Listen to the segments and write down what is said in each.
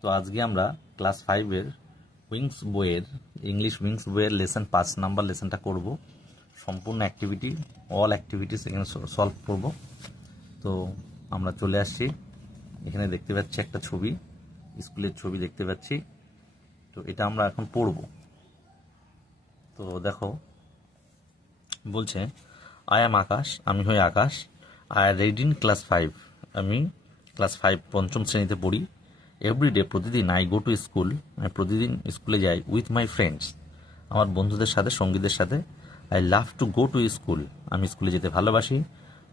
তো আজকে আমরা ক্লাস 5-এর উইংস বইয়ের ইংলিশ উইংস বইয়ের লেসন 5 নাম্বার লেসনটা করব। সম্পূর্ণ অ্যাক্টিভিটি, অল অ্যাক্টিভিটিস এখানে সলভ করব। তো আমরা চলে আসছি। এখানে দেখতে পাচ্ছি একটা ছবি, স্কুলের ছবি দেখতে পাচ্ছি। তো এটা আমরা এখন পড়ব। তো দেখো, বলছে আই অ্যাম আকাশ, আমি হই Akash. I are read in class 5, আমি ক্লাস 5 পঞ্চম শ্রেণীতে পড়ি। এভরিডে, প্রতিদিন, আই গো টু স্কুল, আমি প্রতিদিন স্কুলে যাই। উইথ মাই ফ্রেন্ডস, আমার বন্ধুদের সাথে, সঙ্গীদের সাথে। I love to go to school, আমি স্কুলে যেতে ভালোবাসি।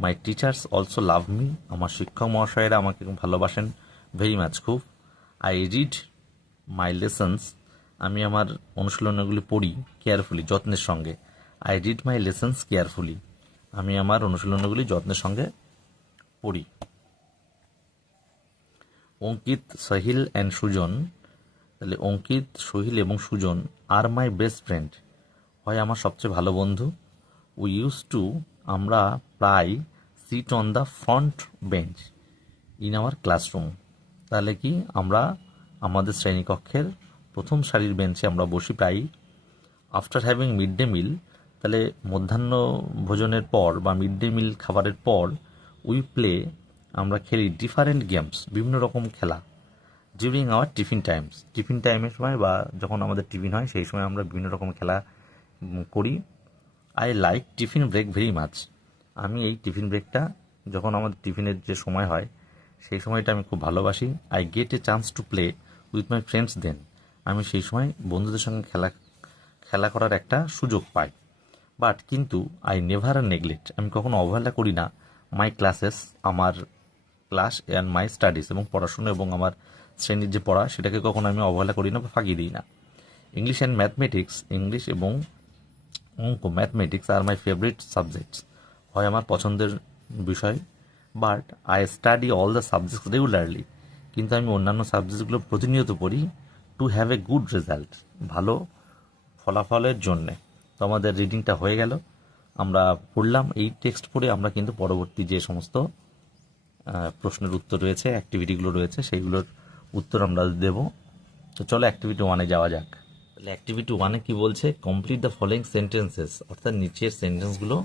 মাই টিচার্স অলসো লাভ মি, আমার শিক্ষক মহাশয়েরা আমাকে খুব ভালোবাসেন। ভেরি মাচ, খুব। আই রিড মাই লেসন্স, আমি আমার অনুশীলনগুলি পড়ি। কেয়ারফুলি, যত্নের সঙ্গে। I read my lessons carefully, আমি আমার অনুশীলনগুলি যত্নের সঙ্গে পড়ি। অঙ্কিত, সহিল অ্যান্ড সুজন, তাহলে অঙ্কিত, সহিল এবং সুজন আর মাই বেস্ট ফ্রেন্ড, হয় আমার সবচেয়ে ভালো বন্ধু। উই ইউজ টু, আমরা প্রায়, sit on the front bench in our classroom, তাহলে কি আমরা আমাদের শ্রেণীকক্ষের প্রথম সারির বেঞ্চে আমরা বসি প্রায়। After having mid day meal, তাহলে মধ্যাহ্ন ভোজনের পর বা মিড ডে মিল খাবারের পর, উই প্লে, আমরা খেলি ডিফারেন্ট গেমস, বিভিন্ন রকম খেলা। During our tiffin times, tiffin টাইমের সময় বা যখন আমাদের টিফিন হয় সেই সময় আমরা বিভিন্ন রকম খেলা করি। I like tiffin break very much, আমি এই টিফিন ব্রেকটা, যখন আমাদের টিফিনের যে সময় হয় সেই সময়টা আমি খুব ভালোবাসি। I get a chance to play with my friends then, আমি সেই সময় বন্ধুদের সঙ্গে খেলা খেলা করার একটা সুযোগ পাই। বাট কিন্তু আই নেভার নেগলেক্ট, আমি কখনো অবহেলা করি না। মাই ক্লাসেস, আমার ক্লাস, অ্যান্ড মাই স্টাডিজ, এবং পড়াশোনা এবং আমার শ্রেণীর যে পড়া সেটাকে কখনো আমি অবহেলা করি না বা ফাঁকি দিই না। ইংলিশ অ্যান্ড ম্যাথমেটিক্স, ইংলিশ এবং অঙ্ক, ম্যাথমেটিক্স আর মাই ফেভারিট সাবজেক্টস, হয় আমার পছন্দের বিষয়। But I study all the subjects regularly, কিন্তু আমি অন্যান্য সাবজেক্টগুলো প্রতিনিয়ত পড়ি। To have a good result, ভালো ফলাফলের জন্যে। তো আমাদের রিডিংটা হয়ে গেল, আমরা পড়লাম। এই টেক্সট পড়ে আমরা কিন্তু পরবর্তী যে সমস্ত প্রশ্নের উত্তর রয়েছে, অ্যাক্টিভিটিগুলো রয়েছে, সেইগুলোর উত্তর আমরা দেব। তো চলো অ্যাক্টিভিটি 1-এ যাওয়া যাক। তাহলে অ্যাক্টিভিটি 1-এ কি বলছে? কমপ্লিট দ্য ফলোয়িং সেন্টেন্সেস, অর্থাৎ নিচের সেন্টেন্সগুলো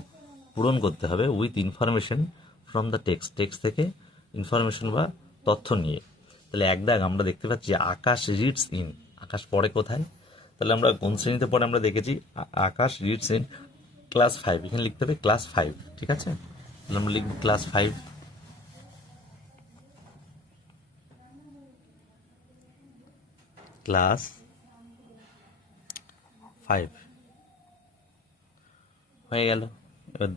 পূরণ করতে হবে with information from the text, text থেকে ইনফরমেশন বা তথ্য নিয়ে। তাহলে এক দাগ আমরা দেখতে পাচ্ছি আকাশ রিডস ইন, আকাশ পড়ে কোথায়? তাহলে আমরা কোন শ্রেণীতে পড়ে আমরা দেখেছি আকাশ রিডস ইন ক্লাস 5, এখানে লিখতে হবে ক্লাস 5, ঠিক আছে? তাহলে আমরা লিখব ক্লাস 5, ক্লাস 5 হয়ে গেল। এবার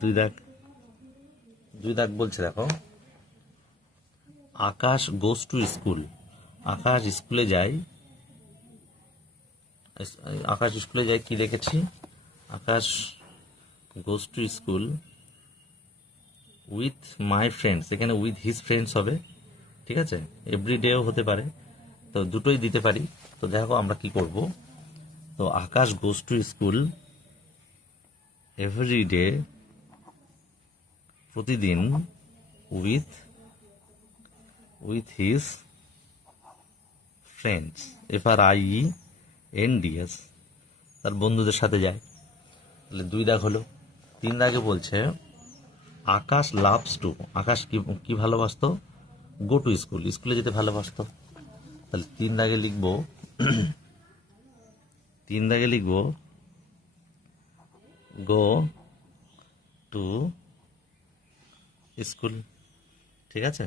দুই দাগ বলছে, দেখো, আকাশ গোস টু স্কুল, আকাশ স্কুলে যায়। আকাশ স্কুলে যায় কি লিখেছি? Akash goes to school with my friends, এখানে উইথ হিজ ফ্রেন্ডস হবে, ঠিক আছে? এভরিডেও হতে পারে, তো দুটোই দিতে পারি। তো দেখো আমরা কি করব। তো আকাশ গোস টু স্কুল এভরিডে, প্রতিদিন, উইথ হিজ ফ্রেন্ডস, FRIENDS, তার বন্ধুদের সাথে যায়। তাহলে 2 দাগ হলো। 3 দাগে বলছে আকাশ লাভস টু, আকাশ কি ভালোবাসতো? গো টু স্কুল, স্কুলে যেতে ভালোবাসতো। তাহলে 3 দাগে লিখবো গো টু স্কুল, ঠিক আছে?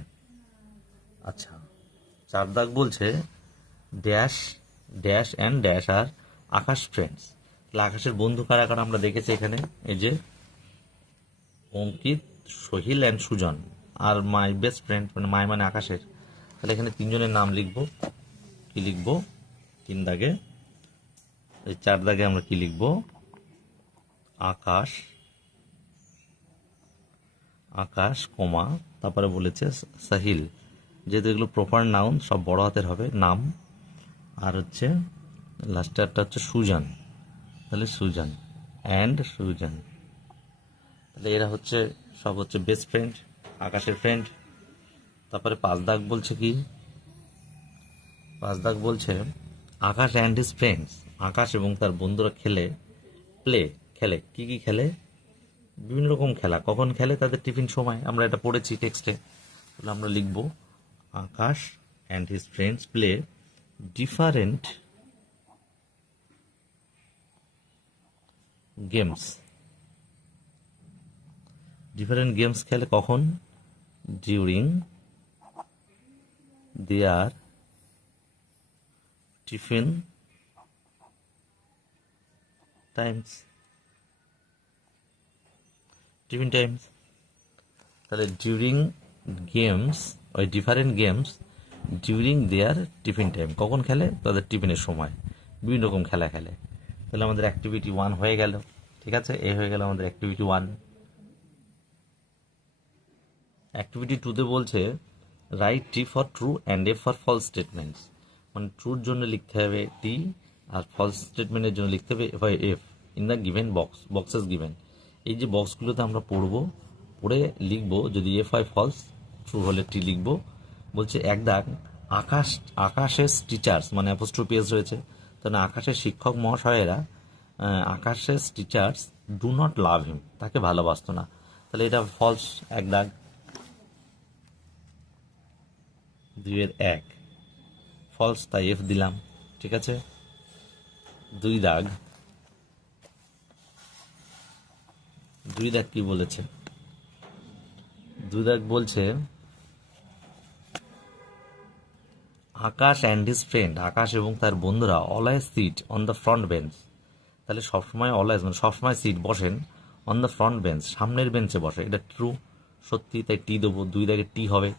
আচ্ছা, 4 দাগ বলছে ড্যাশ ড্যাশ অ্যান্ড ড্যাশ আর আকাশ ফ্রেন্ডস। তাহলে আকাশের বন্ধু কারা কারা আমরা দেখেছি এখানে, এই যে অঙ্কিত, সহিল অ্যান্ড সুজন, আর মাই বেস্ট ফ্রেন্ড, মানে মাই মানে আকাশের। তাহলে এখানে 3 জনের নাম লিখবো। কি লিখবো 3 দাগে? এই 4 দাগে আমরা কি লিখবো? আকাশ, আকাশ কমা, তারপরে বলেছে সাহিল, যেহেতু এগুলো প্রপার নাউন, সব বড় হাতের হবে নাম। আর হচ্ছে লাস্টারটা হচ্ছে সুজন, তাহলে সুজন অ্যান্ড সুজন। তাহলে এরা হচ্ছে সব হচ্ছে বেস্ট ফ্রেন্ড, আকাশের ফ্রেন্ড। তারপরে 5 দাগ বলছে কি পাঁচ দাগ বলছে আকাশ অ্যান্ড হিজ ফ্রেন্ডস, আকাশ এবং তার বন্ধুরা খেলে কি কি খেলে? বিভিন্ন রকম খেলা। কখন খেলে? তাদের টিফিন সময়। আমরা এটা পড়েছি টেক্সটে। তাহলে আমরা লিখব Akash and his friends play different games. Different games খেলে কখন? During their tiffin times. Tiffin times. তাহলে ডিউরিং গেমস, ওই different games during their tiffin time. কখন খেলে? তাদের টিফিনের সময় বিভিন্ন রকম খেলা খেলে। তাহলে আমাদের অ্যাক্টিভিটি 1 হয়ে গেল। ঠিক আছে, এ হয়ে গেল আমাদের অ্যাক্টিভিটি 1। অ্যাক্টিভিটি 2তে বলছে write T for true and F for false statements. মানে ট্রুর জন্য লিখতে হবে টি, আর ফলস স্টেটমেন্টের জন্য লিখতে হবে F in the given boxes given. এই যে বক্সগুলোতে আমরা পড়ে লিখবো। যদি এফ হয় ফলস, ট্রু হলে টি লিখবো। বলছে এক দাগ আকাশের টিচার্স, মানে অ্যাপোস্ট্রোফি এস রয়েছে, তাহলে আকাশের শিক্ষক মহাশয়েরা আকাশের টিচার্স ডু নট লাভ হিম, তাকে ভালোবাসতো না। তাহলে এটা ফলস, এক দাগ। 2-1 ফলস, তাই এফ দিলাম। ঠিক আছে, 2 দাগ। 2 দাগ কি বলেছে? 2 দাগ বলছে আকাশ অ্যান্ড হিজ ফ্রেন্ড, আকাশ এবং তার বন্ধুরা always sit on the front bench. তাহলে সবসময় অলওয়েজ মানে সবসময় সিট বসেন অন দ্য ফ্রন্ট বেঞ্চ, সামনের বেঞ্চে বসে। এটা ট্রু, সত্যি, তাই টি দেবো। 2 দাগে টি হবে।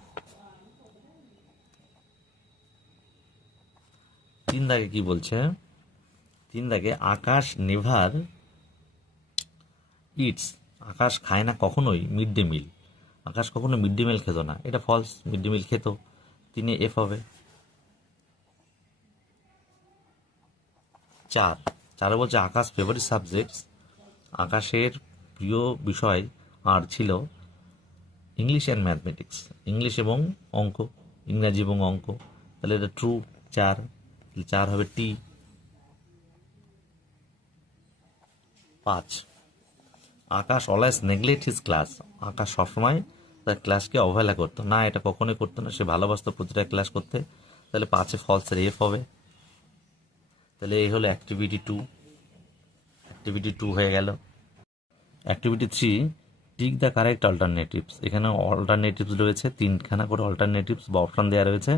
3 দাগে কি বলছে? 3 দাগে আকাশ নেভার ইটস, আকাশ খায় না কখনোই মিড ডে মিল। আকাশ কখনো মিড ডে মিল খেত না, এটা ফলস। মিড ডে মিল খেত। 3-এ এফ হবে। 4 বলছে আকাশ ফেভারিট সাবজেক্টস, আকাশের প্রিয় বিষয় আর ছিল ইংলিশ অ্যান্ড ম্যাথমেটিক্স, ইংলিশ এবং অঙ্ক, ইংরাজি এবং অঙ্ক। তাহলে এটা ট্রু। 4 হবে টি। 5 আকাশ অলওয়েজ নেগলেক্ট হিজ ক্লাস, আকাশ সবসময় তার ক্লাসকে অবহেলা করতো না, এটা কখনোই করতো না, সে ভালোবাসতো প্রতিটা ক্লাস করতে। তাহলে 5-এ ফলসের এফ হবে। তাহলে এই হলো অ্যাক্টিভিটি 2। অ্যাক্টিভিটি 2 হয়ে গেল। Activity 3 tick the correct alternatives. এখানে অল্টারনেটিভস রয়েছে 3খানা করে অল্টারনেটিভস বা অপশন দেওয়া রয়েছে,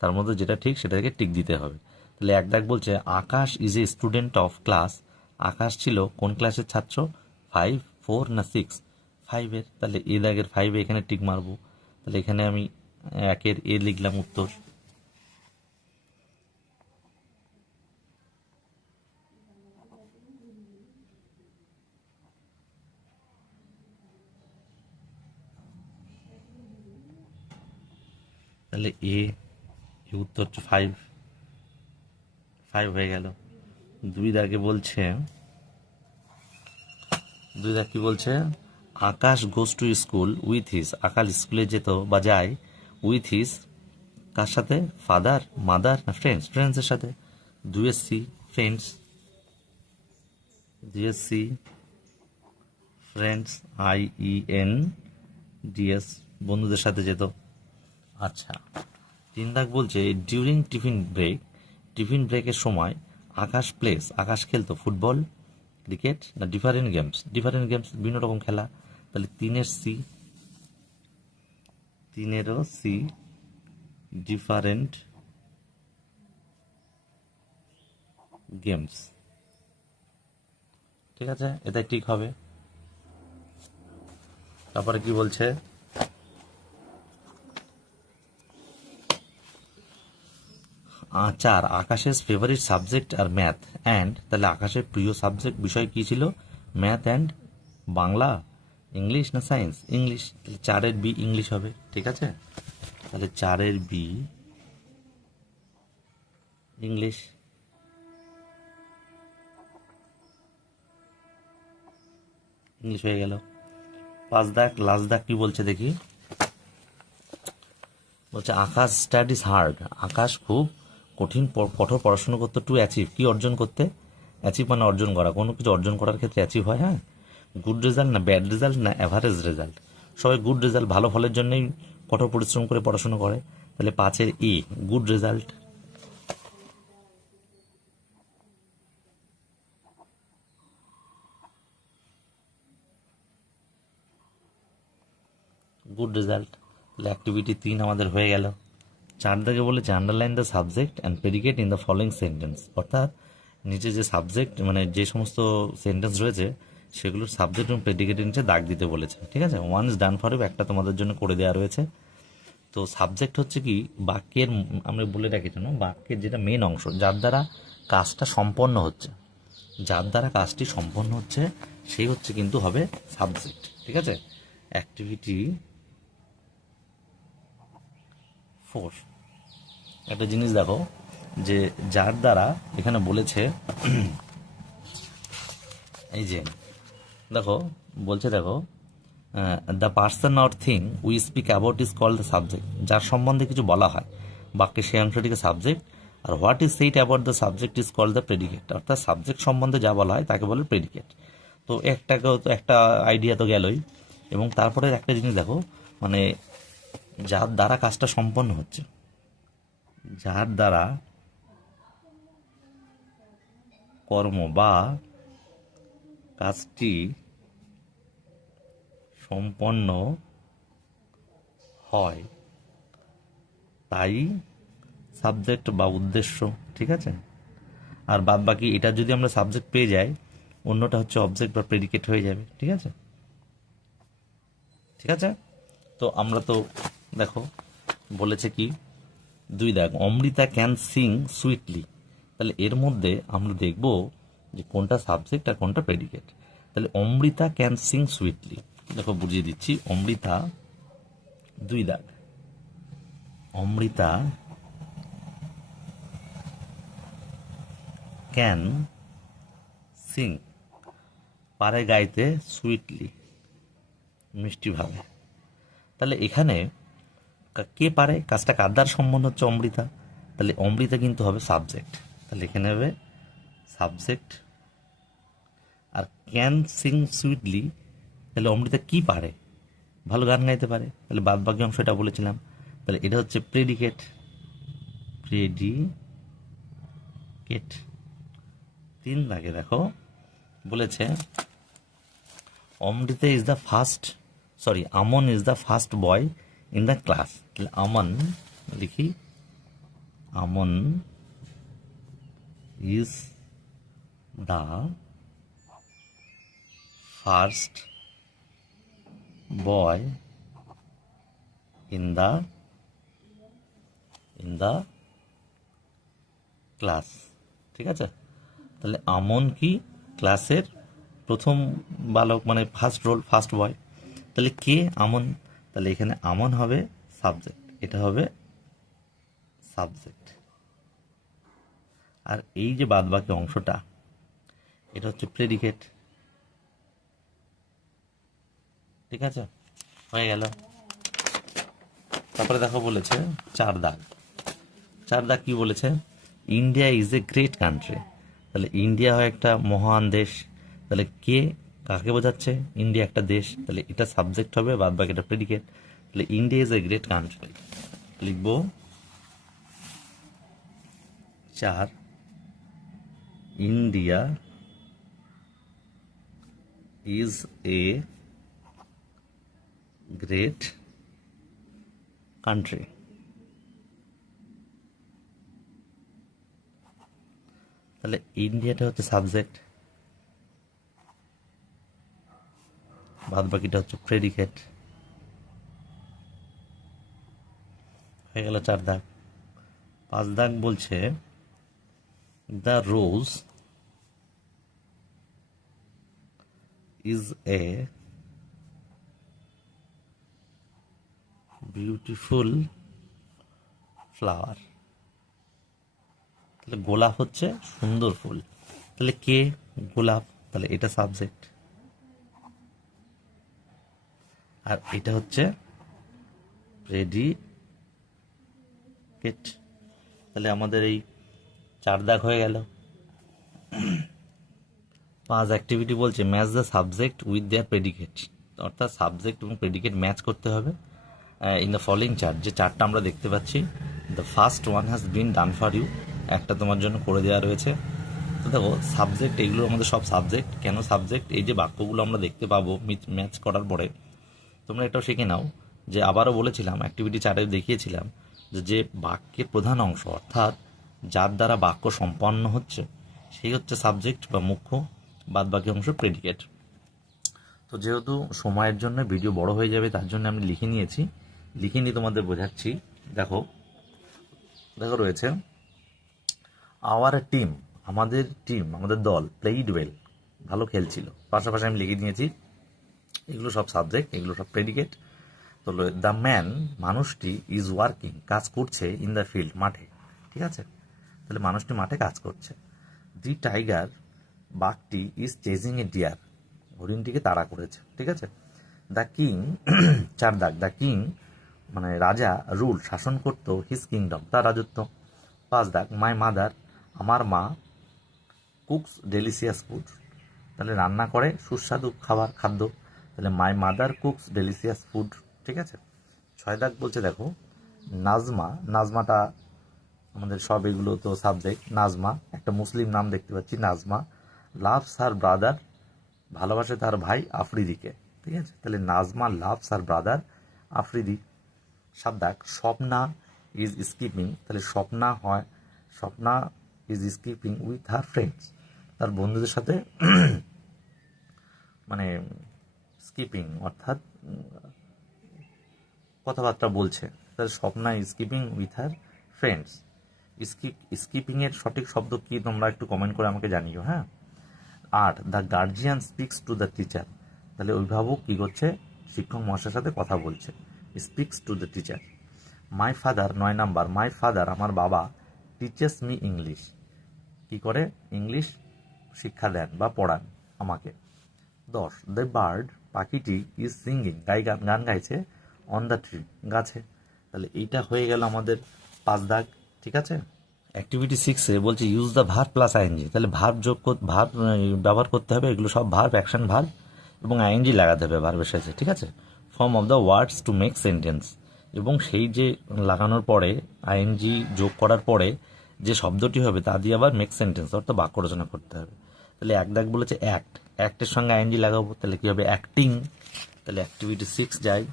তার মধ্যে যেটা ঠিক সেটাকে টিক দিতে হবে। তাহলে এক দাগ বলছে Akash is a student of class, Akash ছিল কোন ক্লাসের ছাত্র? 5, 4 না 6? 5-এর। তাহলে এ দাগের 5-এ এখানে টিক মারবো। তাহলে এখানে আমি 1-এর এ লিখলাম উত্তর। তাহলে এ উত্তর 5 হয়ে গেল। 2 দাগে বলছে, 2 দাগ কি বলছে? Akash goes to school with his, Akash স্কুলে যেত বা যায় উইথ হিজ, কার সাথে? ফাদার, মাদার না ফ্রেন্ডস? ফ্রেন্ডসের সাথে। 2-এর সি ফ্রেন্ডস। 2-এর সি ফ্রেন্ডস, IENDS, বন্ধুদের সাথে যেত। আচ্ছা, 3 দাগ বলছে ডিউরিং টিফিন ব্রেক, টিফিন ব্রেকের সময় আকাশ প্লেস, আকাশ খেলতো ফুটবল, ক্রিকেট না ডিফারেন্ট গেমস? ডিফারেন্ট গেমস, বিভিন্ন রকম খেলা। তাহলে 3-এর সি, 3-এরও সি ডিফারেন্ট গেমস। ঠিক আছে, এটাই ঠিক হবে। তারপরে কি বলছে? 4 আকাশের ফেভারিট সাবজেক্ট আর ম্যাথ অ্যান্ড, তাহলে আকাশের প্রিয় সাবজেক্ট বিষয় কি ছিল? ম্যাথ অ্যান্ড বাংলা, ইংলিশ না সায়েন্স? ইংলিশ। তাহলে 4-এর বি ইংলিশ হবে। ঠিক আছে, তাহলে 4-এর বি ইংলিশ। ইংলিশ হয়ে গেল। 5 দাগ লাস্ট দাগ কি বলছে দেখি? বলছে আকাশ স্টাডিজ হার্ড, আকাশ খুব কঠোর পড়াশোনা করতে, টু অ্যাচিভ, কি অর্জন করতে, অ্যাচিভ মানে অর্জন করা, কোনো কিছু অর্জন করার ক্ষেত্রে অ্যাচিভ হয়। হ্যাঁ, গুড রেজাল্ট না ব্যাড রেজাল্ট না অ্যাভারেজ রেজাল্ট, সবাই গুড রেজাল্ট, ভালো ফলের জন্যই কঠোর পরিশ্রম করে পড়াশোনা করে। তাহলে 5-এর ই, গুড রেজাল্ট। Good result. তাহলে অ্যাক্টিভিটি 3 আমাদের হয়ে গেল। 4 দাগে বলেছে underline the subject and predicate in the following sentence, অর্থাৎ নিচে যে সাবজেক্ট মানে যে সমস্ত সেন্টেন্স রয়েছে সেগুলোর সাবজেক্ট এবং প্রেডিকেটের নিচে দাগ দিতে বলেছে। ঠিক আছে, one is done for you, একটা তোমাদের জন্য করে দেওয়া রয়েছে। তো সাবজেক্ট হচ্ছে কি বাক্যের, আমরা বলে রাখি জন্য বাক্যের যেটা মেন অংশ, যার দ্বারা কাজটা সম্পন্ন হচ্ছে, যার দ্বারা কাজটি সম্পন্ন হচ্ছে সেই হচ্ছে কিন্তু হবে সাবজেক্ট। ঠিক আছে, অ্যাক্টিভিটি 4, একটা জিনিস দেখো যে যার দ্বারা এখানে বলেছে, এই যে দেখো বলছে, দেখো the person or thing we speak about is called the subject, যার সম্বন্ধে কিছু বলা হয় বাক্যের সেই অংশটিকে সাবজেক্ট, আর what is said about the subject is called the predicate, অর্থাৎ সাবজেক্ট সম্বন্ধে যা বলা হয় তাকে বলে প্রেডিকেট। তো একটা আইডিয়া তো গেলই, এবং তারপরে একটা জিনিস দেখো, মানে যার দ্বারা কাজটা সম্পন্ন হচ্ছে, যার দ্বারা কর্ম বা কাজটি সম্পন্ন হয় তাই সাবজেক্ট বা উদ্দেশ্য। ঠিক আছে, আর বাদ বাকি এটা যদি আমরা সাবজেক্ট পেয়ে যাই, অন্যটা হচ্ছে অবজেক্ট বা প্রেডিকেট হয়ে যাবে। ঠিক আছে, ঠিক আছে। তো আমরা তো দেখো বলেছে কি 2 দাগ, অমৃতা ক্যান সিং সুইটলি, তাহলে এর মধ্যে আমরা দেখব যে কোনটা সাবজেক্ট আর কোনটা প্রেডিকেট। তাহলে অমৃতা ক্যান সিং সুইটলি, দেখো বুঝিয়ে দিচ্ছি, অমৃতা 2 দাগ, অমৃতা ক্যান সিং, পারে গাইতে, সুইটলি, মিষ্টিভাবে। তাহলে এখানে কে পারে, কাজটা কার দ্বারা সম্বন্ধ হচ্ছে, অমৃতা, তাহলে অমৃতা কিন্তু হবে সাবজেক্ট, তাহলে এখানে হবে সাবজেক্ট। আর ক্যান সিং সুইটলি, তাহলে অমৃতা কি পারে, ভালো গান গাইতে পারে, তাহলে বাদ বাকি অংশটা বলেছিলাম, তাহলে এটা হচ্ছে প্রেডিকেট, প্রেডিকেট। 3 দাগে দেখো বলেছে Amrita is the first, sorry Aman is the first boy in the class, তাহলে আমন লিখি, Aman is the first boy in the class. ঠিক আছে, তাহলে আমন কি, ক্লাসের প্রথম বালক, মানে ফার্স্ট বয়। তাহলে কে, আমন, তাহলে এখানে আমন হবে সাবজেক্ট, এটা হবে সাবজেক্ট। আর এই যে বাদ বাকি অংশটা, এটা হচ্ছে প্রেডিকেট। ঠিক আছে, হয়ে গেল। তারপরে দেখো বলেছে 4 দাগ, 4 দাগ কি বলেছে, India is a great country, তাহলে ইন্ডিয়া হয় একটা মহান দেশ, তাহলে কে কাকে বোঝাচ্ছে, ইন্ডিয়া একটা দেশ, তাহলে এটা সাবজেক্ট হবে, বাদ বাকি এটা প্রেডিকেট। তাহলে India is a great country, লিখবো 4, India is a great country. তাহলে ইন্ডিয়াটা হচ্ছে সাবজেক্ট, বাদ বাকিটা হচ্ছে প্রেডিকেট। হয়ে গেল 4 দাগ। 5 দাগ বলছে the rose is a beautiful flower, তাহলে গোলাপ হচ্ছে সুন্দর ফুল, তাহলে কে, গোলাপ, তাহলে এটা সাবজেক্ট, আর এটা হচ্ছে প্রেডিকেট। তাহলে আমাদের এই 4 দাগ হয়ে গেল। 5 অ্যাক্টিভিটি বলছে match the subject with their predicate, অর্থাৎ সাবজেক্ট এবং প্রেডিকেট ম্যাচ করতে হবে ইন দ্য ফলোইং চার্ট। যে চার্টটা আমরা দেখতে পাচ্ছি, the first one has been done for you, একটা তোমার জন্য করে দেওয়া রয়েছে। তো দেখো সাবজেক্ট, এগুলো আমাদের সব সাবজেক্ট। কেন সাবজেক্ট? এই যে বাক্যগুলো আমরা দেখতে পাবো ম্যাচ করার পরে, তোমরা এটাও শিখে নাও যে আবারও বলেছিলাম, অ্যাক্টিভিটি চার্টে দেখিয়েছিলাম যে বাক্যের প্রধান অংশ, অর্থাৎ যার দ্বারা বাক্য সম্পন্ন হচ্ছে সেই হচ্ছে সাবজেক্ট বা মুখ্য, বাদ বাকি অংশ প্রেডিকেট। তো যেহেতু সময়ের জন্য ভিডিও বড় হয়ে যাবে, তার জন্য আমি লিখে নিয়েছি, লিখে নিয়ে তোমাদের বোঝাচ্ছি। দেখো দেখো রয়েছে আওয়ার টিম, আমাদের টিম, আমাদের দল, প্লেইড ওয়েল, ভালো খেলছিল। পাশাপাশি আমি লিখে নিয়েছি এগুলো সব সাবজেক্ট, এগুলো সব প্রেডিকেট। তো দ্য ম্যান, মানুষটি, ইজ ওয়ার্কিং, কাজ করছে, ইন দ্য ফিল্ড, মাঠে। ঠিক আছে, তাহলে মানুষটি মাঠে কাজ করছে। দি টাইগার, বাঘটি, ইজ চেজিং এ ডিয়ার, হরিণটিকে তাড়া করেছে। ঠিক আছে। দ্য কিং, 4 দাগ, দ্য কিং মানে রাজা, রুল, শাসন করত, হিজ কিংডম, তার রাজত্ব। 5 দাগ, মাই মাদার, আমার মা, কুকস ডেলিসিয়াস ফুড, তাহলে রান্না করে সুস্বাদু খাদ্য, তাহলে my mother cooks delicious food. ঠিক আছে। 6 দাগ বলছে দেখো নাজমা, নাজমাটা আমাদের সব এগুলো তো সাবজেক্ট। নাজমা একটা মুসলিম নাম দেখতে পাচ্ছি, নাজমা, লাভস হার ব্রাদার, ভালোবাসে তার ভাই আফ্রিদিকে। ঠিক আছে, তাহলে Najma loves her brother Afridi. 7 দাগ, স্বপ্না ইজ স্কিপিং, তাহলে Swapna is skipping with her friends, তার বন্ধুদের সাথে মানে স্কিপিং অর্থাৎ কথাবার্তা বলছে, তাহলে Swapna is skipping with her friends. স্কিপিংয়ের সঠিক শব্দ কি তোমরা একটু কমেন্ট করে আমাকে জানিও। হ্যাঁ। 8, the guardian speaks to the teacher, তাহলে অভিভাবক কী করছে? শিক্ষক মহাশয়ের সাথে কথা বলছে, speaks to the teacher. My father, 9 number, my father, আমার বাবা, টিচার্স মি ইংলিশ, কী করে? ইংলিশ শিক্ষা দেন বা পড়ান আমাকে। 10, দ্য বার্ড, পাখিটি, ইজ সিঙ্গিং, গান গাইছে, অন দ্য ট্রি, গাছে। তাহলে এইটা হয়ে গেল আমাদের 5 দাগ। ঠিক আছে। অ্যাক্টিভিটি 6-এ বলছে use the verb plus ING, তাহলে ভার্ব ভার্ব ব্যবহার করতে হবে। এগুলো সব ভার্ব, অ্যাকশন ভার্ব, এবং আইএনজি লাগাতে হবে ভার্বের সাথে। ঠিক আছে। Form of the words to make sentence, এবং সেই যে লাগানোর পরে আইএনজি যোগ করার পরে যে শব্দটি হবে তা দিয়ে আবার মেক সেন্টেন্স অর্থাৎ বাক্য রচনা করতে হবে। তাহলে 1 দাগ বলেছে অ্যাক্ট, অ্যাক্টের সঙ্গে আইএনজি লাগাবো, তাহলে কী হবে? অ্যাক্টিং। তাহলে অ্যাক্টিভিটি 6 যায়।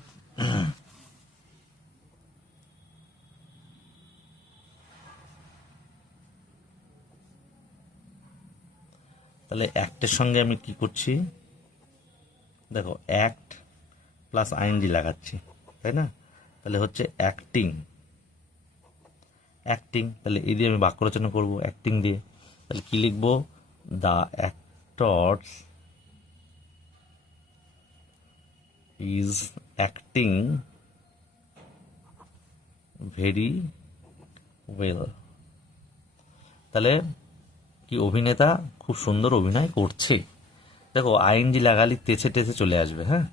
তাহলে অ্যাক্টের সঙ্গে আমি কি করছি? দেখো অ্যাক্ট প্লাস আইএনজি লাগাচ্ছি, তাই না? তাহলে হচ্ছে অ্যাক্টিং, অ্যাক্টিং। তাহলে এই দিয়ে আমি বাক্য রচনা করবো অ্যাক্টিং দিয়ে। তাহলে কি লিখবো? The actors is acting very well, তাহলে কি অভিনেতা খুব সুন্দর অভিনয় করছে। দেখো আইএনজি লাগালি তেছে টেছে চলে আসবে। হ্যাঁ,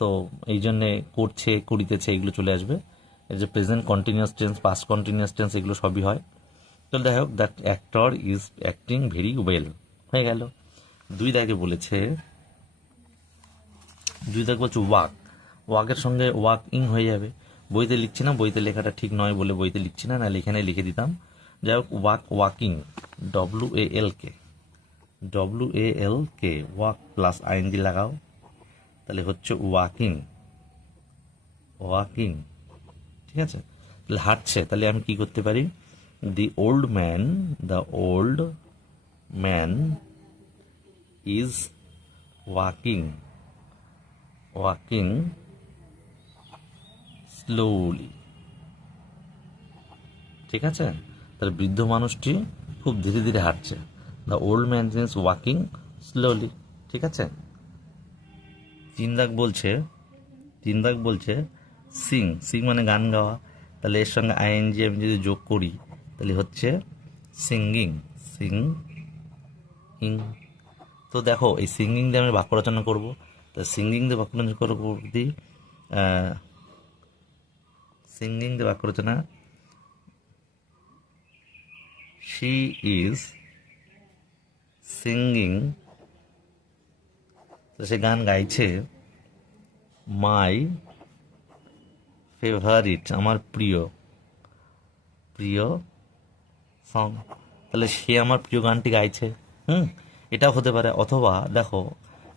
তো এই জন্যে করছে, করিতেছে, এগুলো চলে আসবে। এই যে present continuous tense, past continuous tense, এগুলো সবই হয়। তো যাই হোক, that actor is acting very well হয়ে গেল। 2 দাগে বলেছে, 2 দাগ বলছে ওয়াক, ওয়াকের সঙ্গে ওয়াক ইং হয়ে যাবে। বইতে লিখছি না, বইতে লেখাটা ঠিক নয় বলে বইতে লিখছি না, নাহলে এখানে লিখে দিতাম। যাই হোক, walking, WALK, walk plus ING লাগাও, তাহলে হচ্ছে ওয়াকিং, ওয়াকিং। ঠিক আছে। তাহলে হাঁটছে, তাহলে আমি কি করতে পারি? The old man is walking slowly. ঠিক আছে। তাহলে বৃদ্ধ মানুষটি খুব ধীরে ধীরে হাঁটছে, the old man is walking slowly. ঠিক আছে। 3 দাগ বলছে সিং মানে গান গাওয়া, তাহলে এর সঙ্গে আইএনজি আমি যদি যোগ করি তাহলে হচ্ছে সিঙ্গিং, ইং। তো দেখো এই সিঙ্গিং দিয়ে আমি বাক্য রচনা করবো, তো সিঙ্গিং দিয়ে বাক্য রচনা করবো দিই, সিঙ্গিং দিয়ে বাক্য রচনা শি ইজ সিঙ্গিং, তো সে গান গাইছে, মাই ফেভারিট, আমার প্রিয় প্রিয় সং, তাহলে সে আমার প্রিয় গানটি গাইছে। এটাও হতে পারে। অথবা দেখো,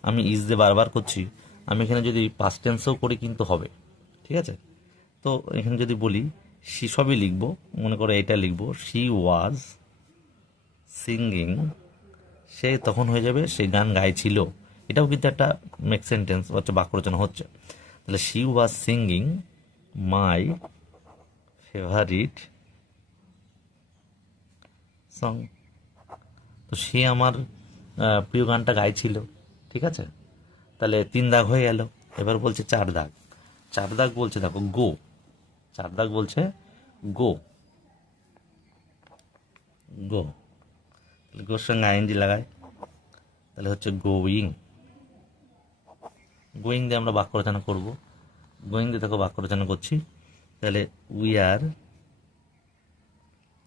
আমি ইজ দিয়ে বারবার করছি, আমি এখানে যদি পাস্ট টেন্সও করি কিন্তু হবে, ঠিক আছে। তো এখানে যদি বলি সি, সবই লিখবো, মনে করো এটা লিখবো, শি ওয়াজ সিঙ্গিং, সে তখন হয়ে যাবে সে গান গাইছিল। এটাও কিন্তু একটা মেক সেন্টেন্স হচ্ছে, বাক্য রচনা হচ্ছে। তাহলে she was singing my favourite song, তো সে আমার প্রিয় গানটা গাইছিল, ঠিক আছে। তাহলে 3 দাগ হয়ে গেল। এবার বলছে 4 দাগ। 4 দাগ বলছে দেখো গো, 4 দাগ বলছে গো, গো, তাহলে গোর সঙ্গে আইএনজি লাগায়, তাহলে হচ্ছে গোয়িং। গোয়িং দিয়ে আমরা বাক্য রচনা করবো। গোয়িং দিয়ে দেখো বাক্য রচনা করছি। তাহলে উই আর,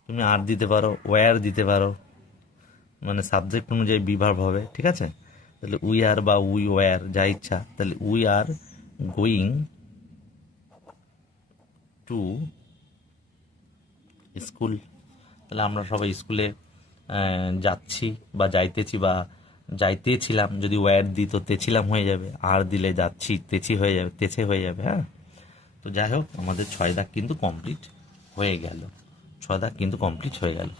তুমি আর দিতে পারো, ওয়ার দিতে পারো, মানে সাবজেক্ট অনুযায়ী বিভাগ হবে, ঠিক আছে। তাহলে উই আর বা উই ওয়ার যা ইচ্ছা। তাহলে we are going to school, তাহলে আমরা সবাই স্কুলে যাচ্ছি বা যাইতেছি বা যাইতেছিলাম। যদি ওয়ার দিই তো তেছিলাম হয়ে যাবে, আর দিলে যাচ্ছি তেছি হয়ে যাবে, তেছে হয়ে যাবে। হ্যাঁ, তো যাই হোক, আমাদের 6 দাগ কিন্তু কমপ্লিট হয়ে গেল, 6 দাগ কিন্তু কমপ্লিট হয়ে গেল,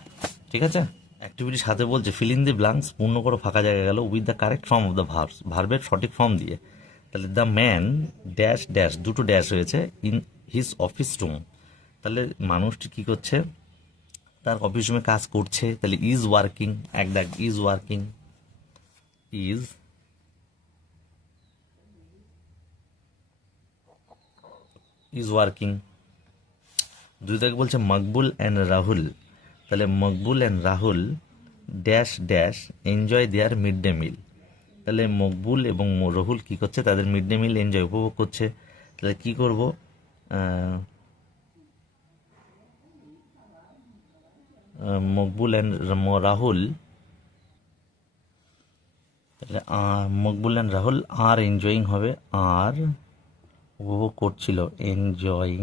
ঠিক আছে। অ্যাক্টিভিটির সাথে বলছে ফিল ইন দি ব্ল্যাঙ্কস, পূর্ণ করো ফাঁকা জায়গা গেল with the correct form of the verbs, ভার্বের সঠিক ফর্ম দিয়ে। তাহলে দ্য ম্যান ড্যাশ ড্যাশ, দুটো ড্যাশ রয়েছে, ইন হিজ অফিস রুম, তাহলে মানুষটি কি করছে, তার অফিস রুমে কাজ করছে। তাহলে ইজ ওয়ার্কিং, এক দাগ is working, is is working. 2 দাগ বলছে মকবুল অ্যান্ড রাহুল, তাহলে Maqbool and Rahul dash dash enjoy their mid day meal, তাহলে মকবুল এবং রাহুল কি করছে, তাদের মিড ডে মিল এনজয় উপভোগ করছে। তাহলে কি করব, মকবুল অ্যান্ড রাহুল, তাহলে মকবুল অ্যান্ড রাহুল আর এনজয়িং হবে, আর উপভোগ করছিল, enjoying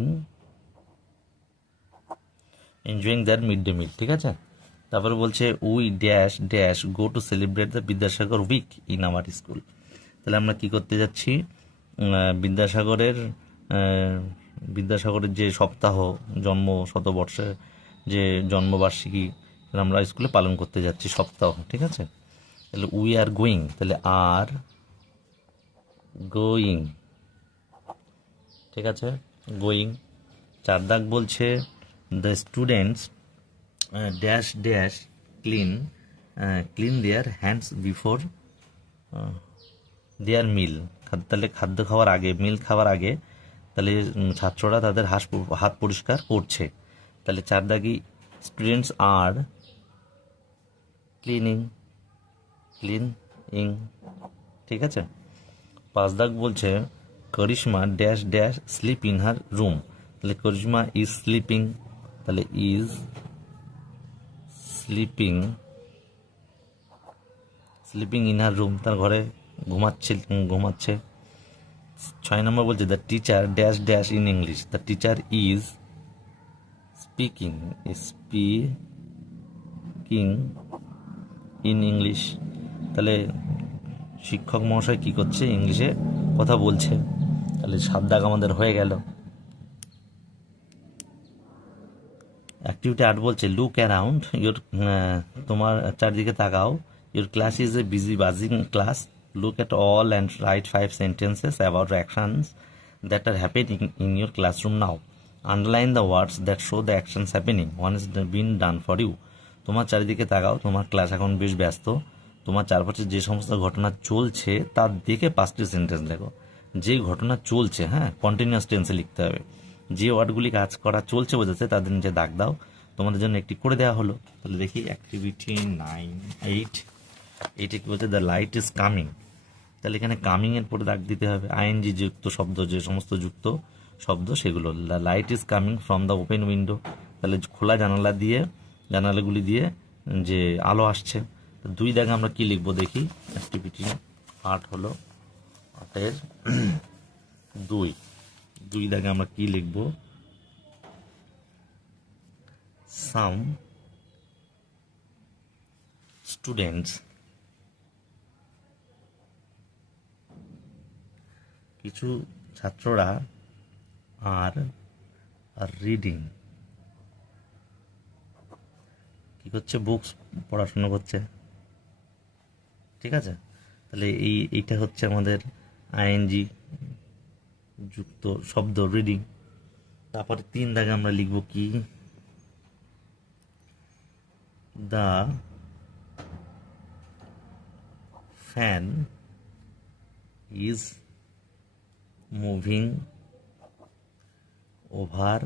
their mid day meal, ঠিক আছে। তারপরে বলছে we dash dash go to celebrate the Vidyasagar week in our school, তাহলে আমরা কি করতে যাচ্ছি, বিদ্যাসাগরের বিদ্যাসাগরের যে সপ্তাহ, জন্ম শতবর্ষে যে জন্মবার্ষিকী, আমরা স্কুলে পালন করতে যাচ্ছি সপ্তাহ, ঠিক আছে। তাহলে উই আর গোয়িং, তাহলে আর গোয়িং, ঠিক আছে, গোয়িং। 4 দাগ বলছে the students dash dash clean their hands before their meal, তাহলে খাদ্য খাওয়ার আগে, মিল খাওয়ার আগে, তাহলে ছাত্ররা তাদের হাত পরিষ্কার করছে। তাহলে 4 দাগি স্টুডেন্টস আর ক্লিনিং, ঠিক আছে। 5 দাগ বলছে Karishma dash dash sleep in her room, তাহলে করিশ্মা ইজ স্লিপিং, তাহলে is sleeping in her room, তার ঘরে ঘুমাচ্ছে। 6 নম্বর বলছে the teacher dash dash in English, the teacher is speaking in English, তাহলে শিক্ষক মহাশয় কি করছে, ইংলিশে কথা বলছে। তাহলে 7 দাগ আমাদের হয়ে গেল। অ্যাক্টিভিটি 8 বলছে লুক অ্যারাউন্ড ইউর, তোমার চারদিকে তাকাও, your class is a busy buzzing class, look at all and write 5 sentences about actions that are happening in your classroom now, underline the words that show the actions happening one is been done for you, তোমার চারিদিকে তাকাও, তোমার class এখন বেশ ব্যস্ত, তোমার চারপাশে যে সমস্ত ঘটনা চলছে তার দিকে 5টি সেন্টেন্স লেখো। যে ঘটনা চলছে, হ্যাঁ, কন্টিনিউয়াস টেন্সে লিখতে হবে। যে ওয়ার্ডগুলি কাজ করা চলছে বোঝাচ্ছে তাদের নিচে দাগ দাও। তোমাদের জন্য একটি করে দেওয়া হলো। তাহলে দেখি অ্যাক্টিভিটি 9-8, এইটা কি বলছে, দ্য লাইট ইজ কামিং, তাহলে এখানে কামিং এর পরে দাগ দিতে হবে। আইএনজি যুক্ত শব্দ, যে সমস্ত যুক্ত শব্দ সেগুলো, the light is coming from the open window, তাহলে খোলা জানালা দিয়ে জানালাগুলি দিয়ে যে আলো আসছে। তো 2 দাগে আমরা কি লিখবো দেখি। অ্যাক্টিভিটি 8 হলো 8-এর 2 দাগে আমরা কি লিখবো? সাম স্টুডেন্টস, কিছু ছাত্ররা আর রিডিং, কি করছে? বুকস পড়াশোনা করছে। ঠিক আছে, তাহলে এইটা হচ্ছে আমাদের আইএনজি যুক্ত শব্দ রিডিং। তারপরে 3 দাগে আমরা লিখব কি? The fan is moving over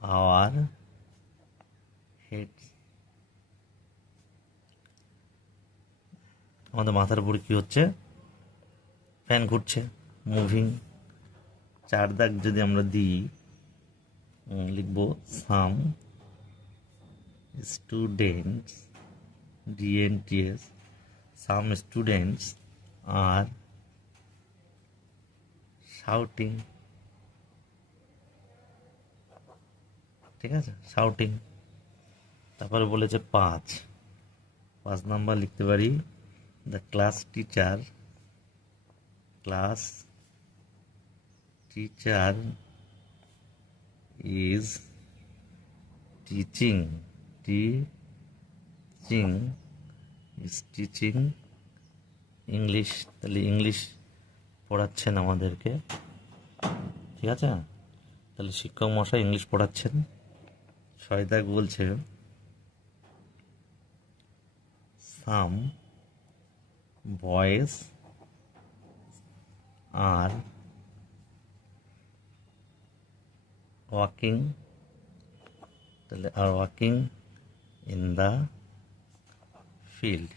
our heads. আমাদের মাথার উপরে কি হচ্ছে? ফ্যান ঘুরছে, মুভিং। 4 দাগ যদি আমরা দিই, লিখব some students, ডিএনটিএস, some students are shouting. ঠিক আছে, শাউটিং। তারপরে বলেছে 5 নাম্বার লিখতে পারি the class teacher is teaching English. তাহলে ইংলিশ পড়াচ্ছেন আমাদেরকে। ঠিক আছে, তাহলে শিক্ষক মশাই ইংলিশ পড়াচ্ছেন। 6 দাগ বলছে সাম বয়েজ আর ওয়াকিং, তাহলে are walking in the field,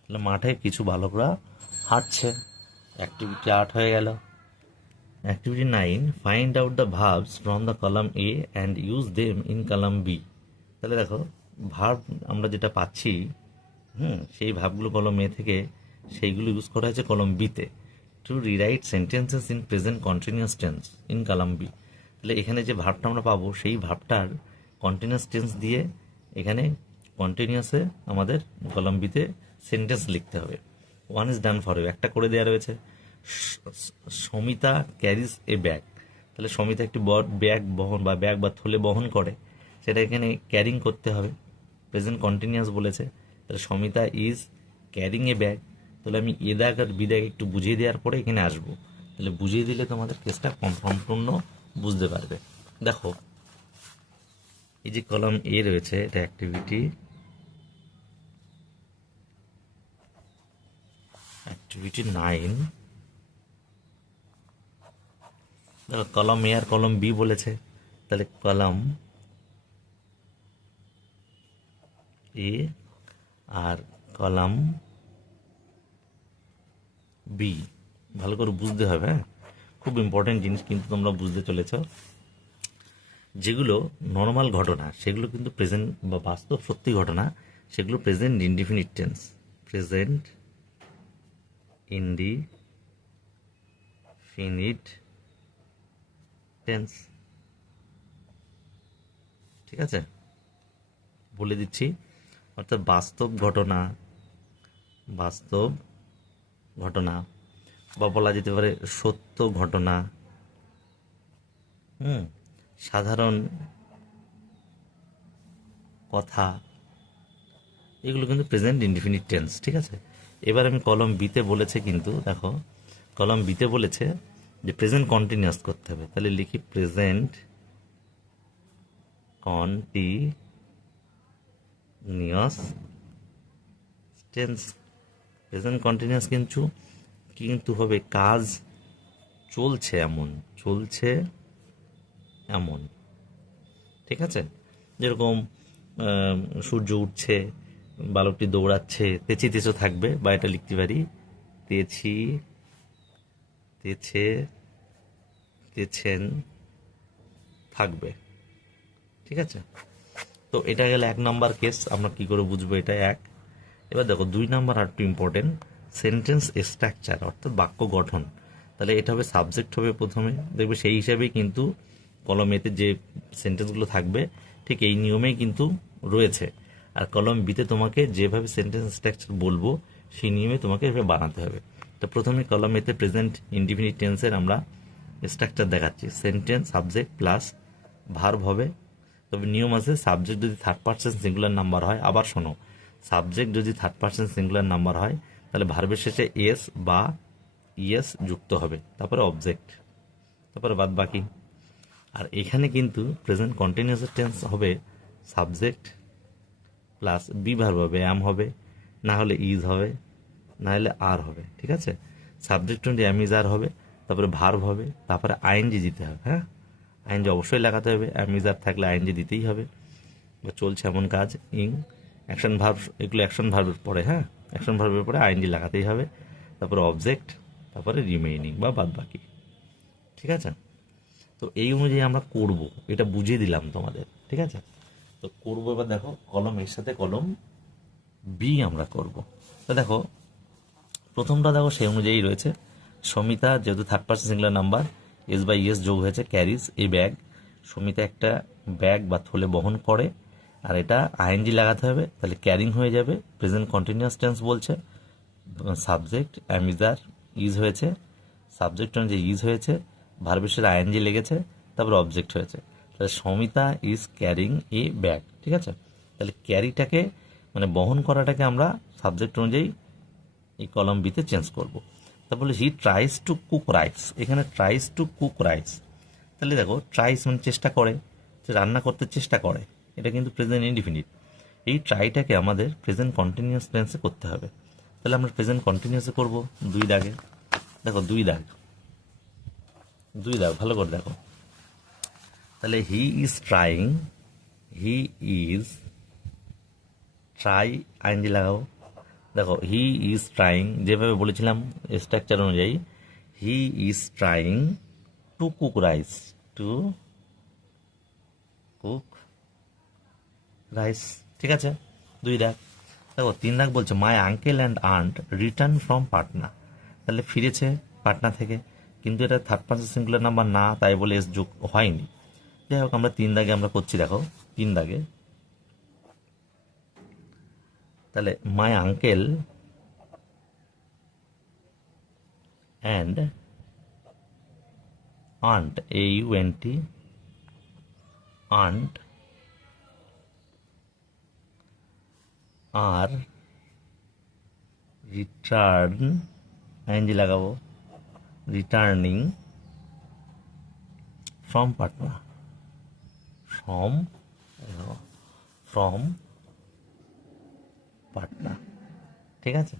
তাহলে মাঠে কিছু বালকরা হাঁটছে। অ্যাক্টিভিটি 8 হয়ে গেল। Activity 9, find out the verbs from the column A and use them in column B. তাহলে দেখো, ভার্ব আমরা যেটা পাচ্ছি, সেই ভার্বগুলো কলম এ থেকে সেইগুলো ইউজ করা হয়েছে কলম বিতে। To rewrite sentences in present continuous tense in column B. তাহলে এখানে যে ভার্বটা আমরা পাবো সেই ভার্বটার কন্টিনিউয়াস টেন্স দিয়ে এখানে কন্টিনিউয়াসে আমাদের কলাম বিতে সেন্টেন্স লিখতে হবে। 1 ইজ ডান ফর ইউ, একটা করে দেওয়া রয়েছে। সমিতা ক্যারিজ এ ব্যাগ, তাহলে সমিতা একটি ব্যাগ বহন বা ব্যাগ বা থলে বহন করে, সেটা এখানে ক্যারিং করতে হবে। প্রেজেন্ট কন্টিনিউয়াস বলেছে, তাহলে Samita is carrying a bag. তাহলে আমি এ দাগ আর বি দাগ একটু বুঝিয়ে দেওয়ার পরে এখানে আসবো। তাহলে বুঝিয়ে দিলে তোমাদের কেসটা সম্পূর্ণ বুঝতে পারবে। দেখো, এই যে কলাম এ রয়েছে, এটা অ্যাক্টিভিটি 9। দেখো, কলম এ আর কলম বি বলেছে, তাহলে কলম এ আর কলাম বি ভালো করে বুঝতে হবে। হ্যাঁ, খুব ইম্পর্টেন্ট জিনিস কিন্তু তোমরা বুঝতে চলেছ। যেগুলো নর্মাল ঘটনা সেগুলো কিন্তু প্রেজেন্ট বা বাস্তব সত্যি ঘটনা, সেগুলো present indefinite tense, present indefinite tense. ঠিক আছে, বলে দিচ্ছি। অর্থাৎ বাস্তব ঘটনা বা বলা যেতে পারে সত্য ঘটনা, সাধারণ কথা, এগুলো কিন্তু প্রেজেন্ট ইনডিফিনিট টেন্স। ঠিক আছে, এবার আমি কলম বিতে বলেছে, কিন্তু দেখো কলম বিতে বলেছে যে প্রেজেন্ট কন্টিনিউয়াস করতে হবে। তাহলে লিখি present continuous tense. Present continuous কিন্তু হবে কাজ চলছে এমন। ঠিক আছে, যেরকম সূর্য উঠছে, বালকটি দৌড়াচ্ছে, তেছো থাকবে, বা এটা লিখতে পারি তেছেন থাকবে। ঠিক আছে? তো এটা গেলে 1 নাম্বার কেস, আমরা কি করে বুঝবো এটা এক। এবার দেখো 2 নাম্বার আর একটু ইম্পর্টেন্ট, সেন্টেন্স স্ট্রাকচার অর্থাৎ বাক্য গঠন। তাহলে এটা হবে সাবজেক্ট হবে প্রথমে, দেখবে সেই হিসাবেই কিন্তু কলম এতে যে সেন্টেন্সগুলো থাকবে ঠিক এই নিয়মেই কিন্তু রয়েছে। আর কলম বিতে তোমাকে যেভাবে সেন্টেন্স স্ট্রাকচার বলবো সেই নিয়মে তোমাকে এভাবে বানাতে হবে। তো প্রথমে কলম এতে প্রেজেন্ট ইনডিফিনিট টেন্সের আমরা স্ট্রাকচার দেখাচ্ছি, সেন্টেন্স সাবজেক্ট প্লাস ভার্ব হবে। তবে নিয়ম আছে, সাবজেক্ট যদি থার্ড পার্সন সিঙ্গুলার নাম্বার হয়, আবার শোনো, সাবজেক্ট যদি থার্ড পার্সন সিঙ্গুলার নাম্বার হয় তাহলে ভার্বের শেষে এস বা ইএস যুক্ত হবে, তারপরে অবজেক্ট, তারপরে বাদ বাকি। আর এখানে কিন্তু প্রেজেন্ট কন্টিনিউয়াস টেন্স হবে সাবজেক্ট প্লাস বি ভার্ব হবে, অ্যাম হবে, না হলে ইজ হবে, না হলে আর হবে। ঠিক আছে, সাবজেক্ট টোয়েন্টি অ্যাম ইজ আর হবে, তারপরে ভার্ব হবে, তারপরে আইএনজি দিতে হবে। হ্যাঁ, আইএনজি অবশ্যই লাগাতে হবে, অ্যাম ইজ আর থাকলে আইএনজি দিতেই হবে। বা চলছে এমন কাজ, ইং, অ্যাকশন ভার্ব, এগুলো অ্যাকশন ভার্বের পরে, হ্যাঁ অ্যাকশন ভার্বের পরে আইএনজি লাগাতেই হবে, তারপরে অবজেক্ট, তারপরে রিমেইনিং বা বাদ বাকি। ঠিক আছে, তো এই অনুযায়ী আমরা করব, এটা বুঝিয়ে দিলাম তোমাদের। ঠিক আছে, তো করবো। এবার দেখো কলম এর সাথে কলম বি আমরা করব। তো দেখো প্রথমটা দেখো সেই অনুযায়ী রয়েছে, সমিতা যেহেতু third person singular number, S by ES যোগ হয়েছে, ক্যারিজ এই ব্যাগ, সমিতা একটা ব্যাগ বা থলে বহন করে, আর এটা আইএনজি লাগাতে হবে, তাহলে ক্যারিং হয়ে যাবে, প্রেজেন্ট কন্টিনিউয়াস টেন্স বলছে, সাবজেক্ট অ্যামিজার ইজ হয়েছে, সাবজেক্ট অনুযায়ী ইজ হয়েছে, ভার্বের আইএনজি লেগেছে, তারপর অবজেক্ট হয়েছে, তাহলে Samita is carrying a bag. ঠিক আছে, তাহলে ক্যারিটাকে মানে বহন করাটাকে আমরা সাবজেক্ট অনুযায়ী এই কলম বিতে চেঞ্জ করব। তারপরে হি ট্রাইস টু কুক রাইস, এখানে ট্রাইস টু কুক রাইস, তাহলে দেখো ট্রাইস মানে চেষ্টা করে, যে রান্না করতে চেষ্টা করে, এটা কিন্তু প্রেজেন্ট ইনডিফিনিট। এই ট্রাইটাকে আমাদের প্রেজেন্ট কন্টিনিউয়াস টেন্সে করতে হবে, তাহলে আমরা প্রেজেন্ট কন্টিনিউয়াসে করব 2 দাগে। দেখো 2 দাগ, 2 দাগ ভালো করে দেখো, তাহলে he is trying, he is try ING লাগাও। দেখো হি ইজ ট্রাইং যেভাবে বলেছিলাম স্ট্রাকচার অনুযায়ী, he is trying to cook rice, to cook rice. ঠিক আছে, 2 দাগ। দেখো 3 দাগ বলছে my uncle and aunt return from Patna, তাহলে ফিরেছে পাটনা থেকে, কিন্তু এটা থার্ড পার্সন সিঙ্গুলার নাম্বার না, তাই বলে এস যোগ হয়নি। যাই হোক আমরা 3 দাগে আমরা করছি, দেখো 3 দাগে, তাহলে my uncle and aunt, AUNT, aunt are return, ING লাগাবো, returning from Patna, from Patna. ঠিক আছে,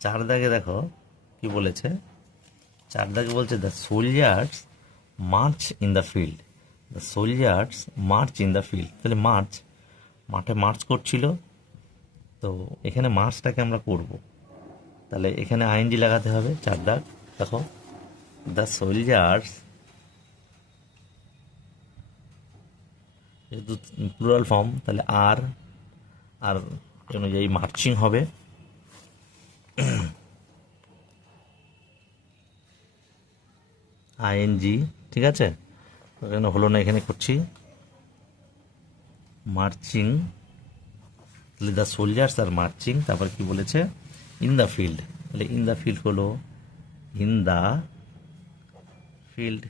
4 দাগে দেখো কি বলেছে, 4 দাগে বলছে the soldiers march in the field, the soldiers march in the field, তাহলে মার্চ মাঠে মার্চ করছিল, তো এখানে মার্চটাকে আমরা করব, তাহলে এখানে আইএনজি লাগাতে হবে। 4 দাগ দেখো, দ্য সোলজার্স, যেহেতু প্লুরাল ফর্ম তাহলে আর অনুযায়ী মার্চিং হবে, আইএনজি। ঠিক আছে, এখানে হলো না, এখানে করছি মার্চিং, তাহলে দ্য সোলজার্স আর মার্চিং, তারপর কি বলেছে ইন দ্য ফিল্ড, তাহলে ইন দ্য ফিল্ড হলো ইন দ্য ফিল্ড।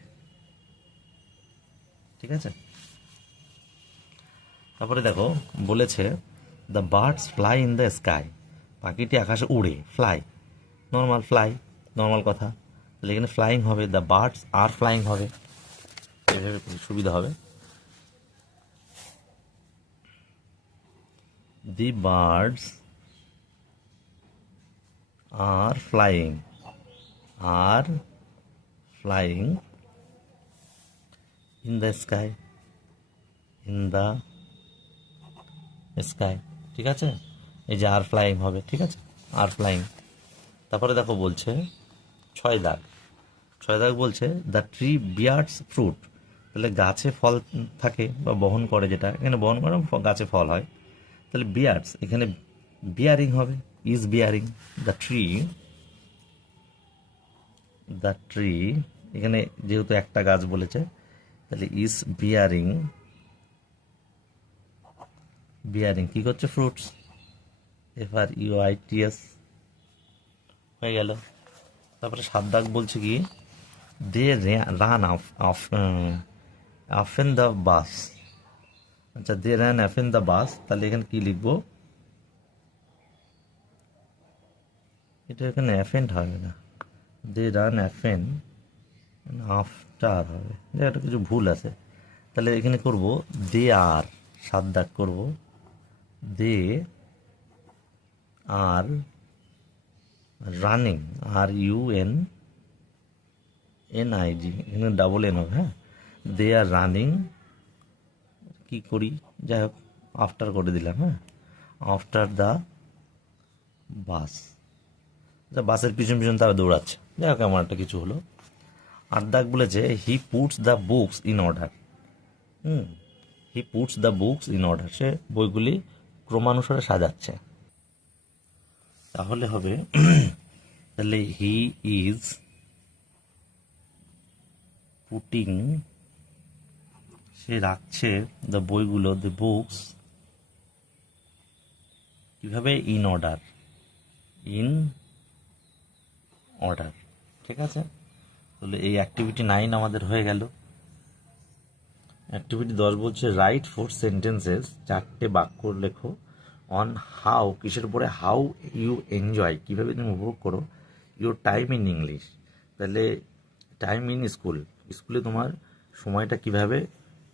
ঠিক আছে, তারপরে দেখো বলেছে the birds fly in the sky, পাখিটি আকাশে উড়ে, ফ্লাই নর্মাল, ফ্লাই নর্মাল কথা, তাহলে এখানে ফ্লাইং হবে, দ্য বার্ডস আর ফ্লাইং হবে, এভাবে সুবিধা হবে। The birds are flying, are flying in the sky, in the sky. ঠিক আছে, এই যে আর ফ্লাইং হবে। ঠিক আছে, আর ফ্লাইং। তারপরে দেখো বলছে 6 দাগ, 6 দাগ বলছে দ্য ট্রি বিয়ার্স ফ্রুট, তাহলে গাছে ফল থাকে বা বহন করে, যেটা এখানে বহন করে গাছে ফল হয়, তাহলে বিয়ার্স এখানে বিয়ারিং হবে, ইজ বিয়ারিং দ্য ট্রি এখানে যেহেতু একটা গাছ বলেছে, তাহলে ইজ বিয়ারিং কি করছে, ফ্রুটস, FRUITS হয়ে গেল। তারপরে 7 দাগ বলছে কি, they run off in the bus. আচ্ছা, they run off in the bus, তাহলে এখানে কি লিখবো, এটা এখানে অ্যাফেন্ট হবে না, দে রান অ্যাফেন আফটার হবে, এটা কিছু ভুল আছে। তাহলে এখানে করব দে আর, 7 দাগ করব, দে আর রানিং, RUNNIG, এখানে ডাবল এন হবে, হ্যাঁ, দে আর রানিং, কি করি, যাই হোক আফটার করে দিলাম, হ্যাঁ, আফটার দ্য বাস, বাসের পিছন পিছন তারা দৌড়াচ্ছে, যাই হোক এমন একটা কিছু হলো। 8 দাগ বলেছে he puts the books in order. He puts the books in order, সে বইগুলি ক্রমানুসারে সাজাচ্ছে। তাহলে হবে তাহলে হি ইজ পুটিং, সে রাখছে দ্য বইগুলো, দ্য বুকস কিভাবে, ইন অর্ডার, ঠিক আছে। তাহলে এই অ্যাক্টিভিটি 9 আমাদের হয়ে গেল। অ্যাক্টিভিটি 10 বলছে রাইট 4 সেন্টেন্সেস, 4টে বাক্য লেখো, অন হাউ, কিসের উপরে, হাউ ইউ এনজয়, কীভাবে তুমি উপভোগ করো, ইউর টাইম ইন ইংলিশ, তাহলে টাইম ইন স্কুলে তোমার সময়টা কিভাবে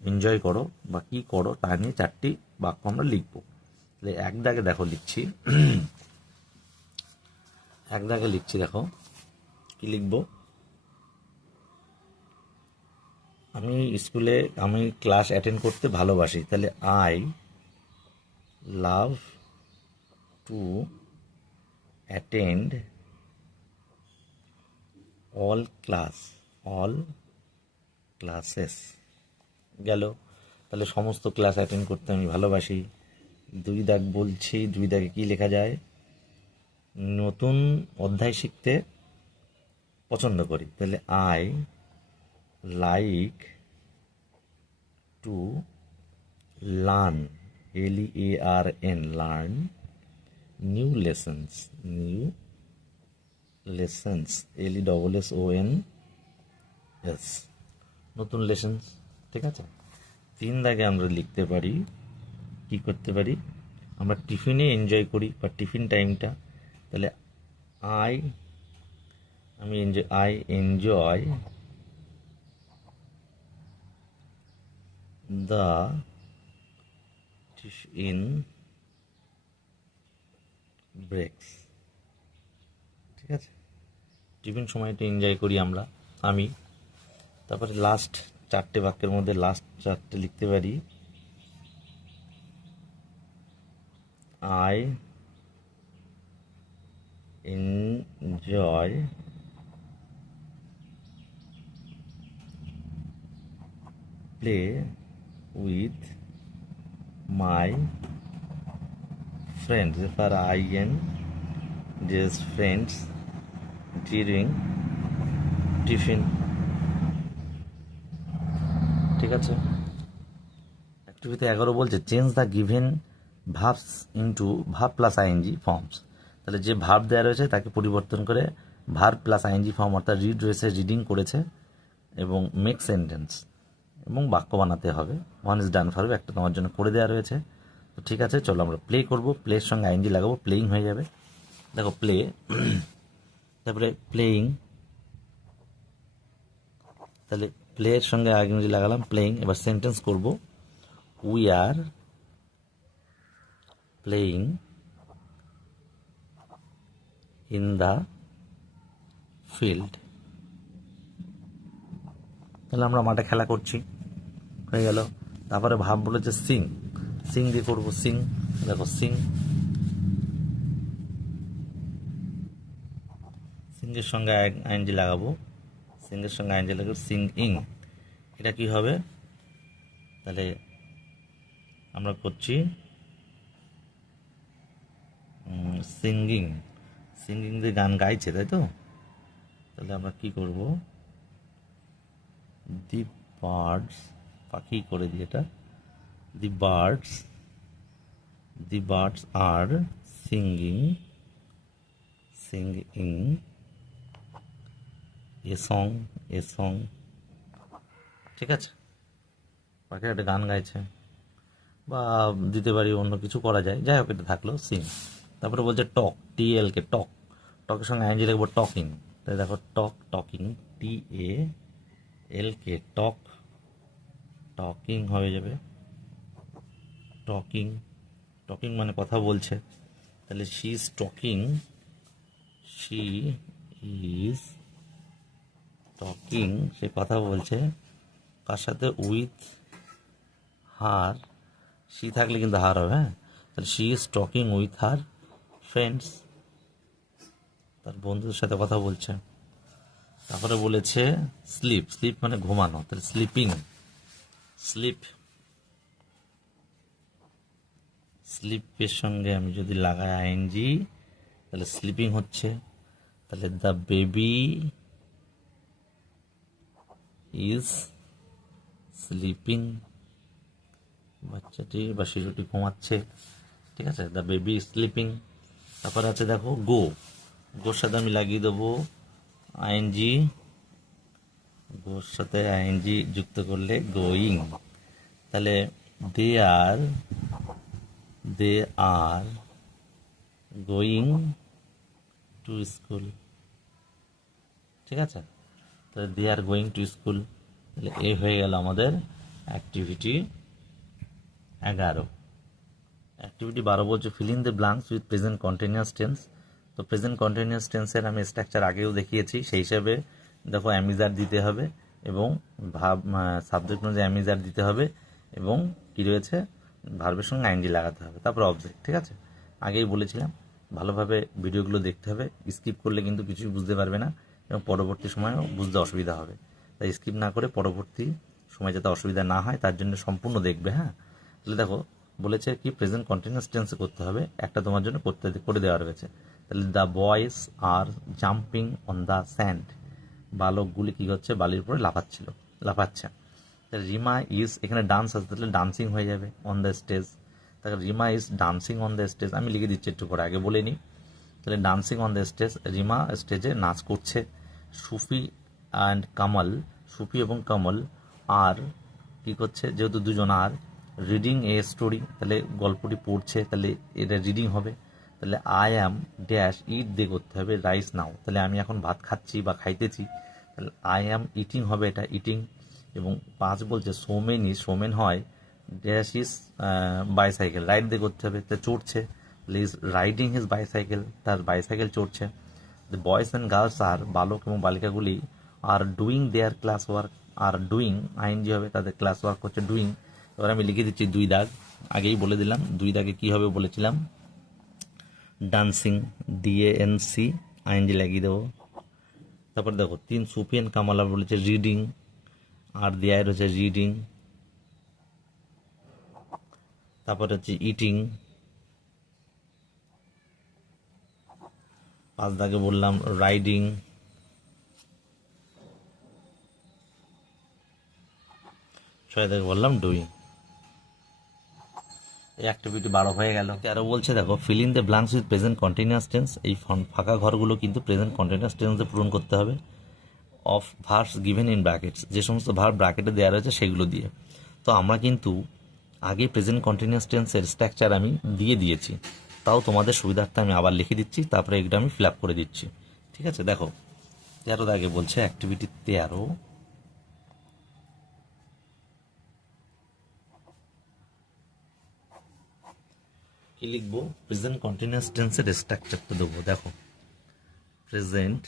এনজয় করো বা কী করো তা নিয়ে 4টি বাক্য আমরা লিখবো। তাহলে 1 দাগে দেখো লিখছি, 1 দাগে লিখছি, দেখো কি লিখবো, আমি ক্লাস অ্যাটেন্ড করতে ভালোবাসি, তাহলে I love to attend all classes গেল, তাহলে সমস্ত ক্লাস অ্যাটেন্ড করতে আমি ভালোবাসি। 2 দাগ বলছি, 2 দাগে কি লেখা যায়, নতুন অধ্যায় শিখতে পছন্দ করি, তাহলে I like to learn, learn new lessons, LESSONS, নতুন লেসন্স, ঠিক আছে। 3 দাগে আমরা লিখতে পারি, কি করতে পারি, আমরা টিফিনে এনজয় করি বা টিফিন টাইমটা, তাহলে আই এনজয় দ্য টিফিন ব্রেকস, ঠিক আছে, টিফিন সময়টা এনজয় করি আমি। তারপরে লাস্ট 4টে বাক্যের মধ্যে লাস্ট 4টে লিখতে পারি, I enjoy play with my friends, friends during tiffin, ঠিক আছে। অ্যাক্টিভিটি 11 বলছে change the given verbs into verb plus ING forms, তাহলে যে ভার্ব দেওয়া রয়েছে তাকে পরিবর্তন করে ভার্ব প্লাস আইএনজি ফর্ম, অর্থাৎ রিড রয়েছে রিডিং করেছে, এবং মেক সেন্টেন্স এবং বাক্য বানাতে হবে। 1 ইজ ডান ফর, একটা তোমার জন্য করে দেওয়া রয়েছে। তো ঠিক আছে, চলো আমরা প্লে করবো, প্লের সঙ্গে আইএনজি লাগাবো, প্লেইং হয়ে যাবে, দেখো প্লে, তারপরে প্লেইং, তাহলে প্লেয়ের সঙ্গে আইএনজি লাগালাম, প্লেইং। এবার সেন্টেন্স করব, we are playing in the field, তাহলে আমরা মাঠে খেলা করছি, হয়ে গেল। তারপরে ভাব বলেছে সিং দিয়ে করবো, সিং, দেখো সিংয়ের সঙ্গে আইএনজি লাগাবো, সিংয়ের সঙ্গে আইএনজি লাগাবো, সিং ইং, এটা কি হবে? তাহলে আমরা করছি সিঙ্গিং, সিঙ্গিং যে গান গাইছে, তাই তো? তাহলে আমরা কি করব? দি বার্ডস, পাখি করে দিই এটা। The birds, the birds are singing, singing a song, a song. ঠিক আছে, পাখি একটা গান গাইছে, বা দিতে পারি অন্য কিছু করা যায়, যাই হোক এটা থাকলো সিং। তারপরে বলছে টক, TL কে টক, টকের সঙ্গে আইনজি লিখবো টকিং। তাই দেখো টক, টকিং, TAL কে টক, টকিং হয়ে যাবে, টকিং। টকিং মানে কথা বলছে, তাহলে she is talking, she is talking, সে কথা বলছে কার সাথে? উইথ হার, শি থাকলে কিন্তু হার হবে, হ্যাঁ। তাহলে she is talking with her friends, তার বন্ধুদের সাথে কথা বলছে। তারপরে বলেছে স্লিপ, স্লিপ মানে ঘুমানো, তাহলে স্লিপিং, স্লিপ, স্লিপের সঙ্গে আমি যদি লাগাই আইএনজি তাহলে স্লিপিং হচ্ছে। তাহলে দ্য বেবি ইজ স্লিপিং, বাচ্চাটি বা শিশুটি ঘুমাচ্ছে। ঠিক আছে, দ্য বেবি ইজ স্লিপিং। তারপরে আছে দেখো গো, গোর সাথে আমি লাগিয়ে দেবো আইএনজি, গোর সাথে আইএনজি যুক্ত করলে গোয়িং। তাহলে দে আর, দে আর গোয়িং টু স্কুল। ঠিক আছে, তাহলে দে আর গোয়িং টু স্কুল। তাহলে এ হয়ে গেল আমাদের অ্যাক্টিভিটি 11। অ্যাক্টিভিটি 12 বলছে fill in the blanks with present continuous tense. তো প্রেজেন্ট কন্টিনিউয়াস টেন্সের আমি স্ট্রাকচার আগেও দেখিয়েছি, সেই হিসাবে দেখো অ্যামিজার দিতে হবে এবং ভাব সাবজেক্ট অনুযায়ী অ্যামিজার দিতে হবে এবং কি রয়েছে, ভার্বের সঙ্গে আইএনজি লাগাতে হবে, তারপর অবজেক্ট। ঠিক আছে, আগেই বলেছিলাম ভালোভাবে ভিডিওগুলো দেখতে হবে, স্কিপ করলে কিন্তু কিছুই বুঝতে পারবে না এবং পরবর্তী সময়েও বুঝতে অসুবিধা হবে। তাই স্কিপ না করে পরবর্তী সময় যাতে অসুবিধা না হয় তার জন্য সম্পূর্ণ দেখবে, হ্যাঁ। তাহলে দেখো বলেছে কি প্রেজেন্ট কন্টিনিউয়াস টেন্সে করতে হবে, একটা তোমার জন্য করে দেওয়া রয়েছে। তাহলে the boys are jumping on the sand, বালকগুলি কি হচ্ছে, বালির উপরে লাফাচ্ছে। তাহলে রিমা ইজ, এখানে ডান্স আছে তাহলে ডান্সিং হয়ে যাবে অন দ্য স্টেজ। তাহলে Rima is dancing on the stage, আমি লিখে দিচ্ছি একটু করে, আগে বলে নিই। তাহলে dancing on the stage, Rima স্টেজে নাচ করছে। সুফি অ্যান্ড কামাল, সুফি এবং কামাল আর কি করছে, যেহেতু দুজন আর রিডিং এ স্টোরি, তাহলে গল্পটি পড়ছে, তাহলে এটা রিডিং হবে। তাহলে আই অ্যাম ড্যাশ ইট দিয়ে করতে হবে রাইস নাও, তাহলে আমি এখন ভাত খাচ্ছি বা খাইতেছি, তাহলে আই অ্যাম ইটিং হবে, এটা ইটিং। এবং 5 বলছে সোমেনই, সোমেন হয় ড্যাশ ইজ বাইসাইকেল, রাইড দিয়ে করতে হবে, তা চড়ছে, তাহলে ইজ রাইডিং হিজ বাইসাইকেল, তার বাইসাইকেল চড়ছে। The boys and girls are, বালক এবং বালিকাগুলি are doing their class work, are doing ING হবে, তাদের ক্লাস ওয়ার্ক হচ্ছে ডুইং। এবার আমি লিখে দিচ্ছি 2 দাগ, আগেই বলে দিলাম 2 দাগে কী হবে বলেছিলাম, ডান্সিং, DANC আইএনজি লাগিয়ে দেবো। তারপর দেখো 3 সুফিয়ান কামালা বলেছে রিডিং, আর দেয়ার হচ্ছে রিডিং। তারপর হচ্ছে ইটিং, 5 দাগে বললাম রাইডিং। 6 দাগে বললাম ডুইং। এই অ্যাক্টিভিটি 12 হয়ে গেল। 13 বলছে দেখো fill in the blanks with present continuous tense, এই ফাঁকা ঘরগুলো কিন্তু প্রেজেন্ট কন্টিনিউয়াস টেন্সে পূরণ করতে হবে। Of verbs given in brackets, যে সমস্ত ভার্ব ব্র্যাকেটে দেওয়া রয়েছে সেগুলো দিয়ে। তো আমরা কিন্তু আগে প্রেজেন্ট কন্টিনিউয়াস টেন্সের স্ট্রাকচার আমি দিয়ে দিয়েছি, তাও তোমাদের সুবিধার্থে আমি আবার লিখে দিচ্ছি, তারপরে এগুলো আমি ফিল আপ করে দিচ্ছি। ঠিক আছে, দেখো 13 দাগে বলছে অ্যাক্টিভিটি 13, কি লিখবো, প্রেজেন্ট কন্টিনিউয়াস টেন্সের স্ট্রাকচারটা দেবো। দেখো প্রেজেন্ট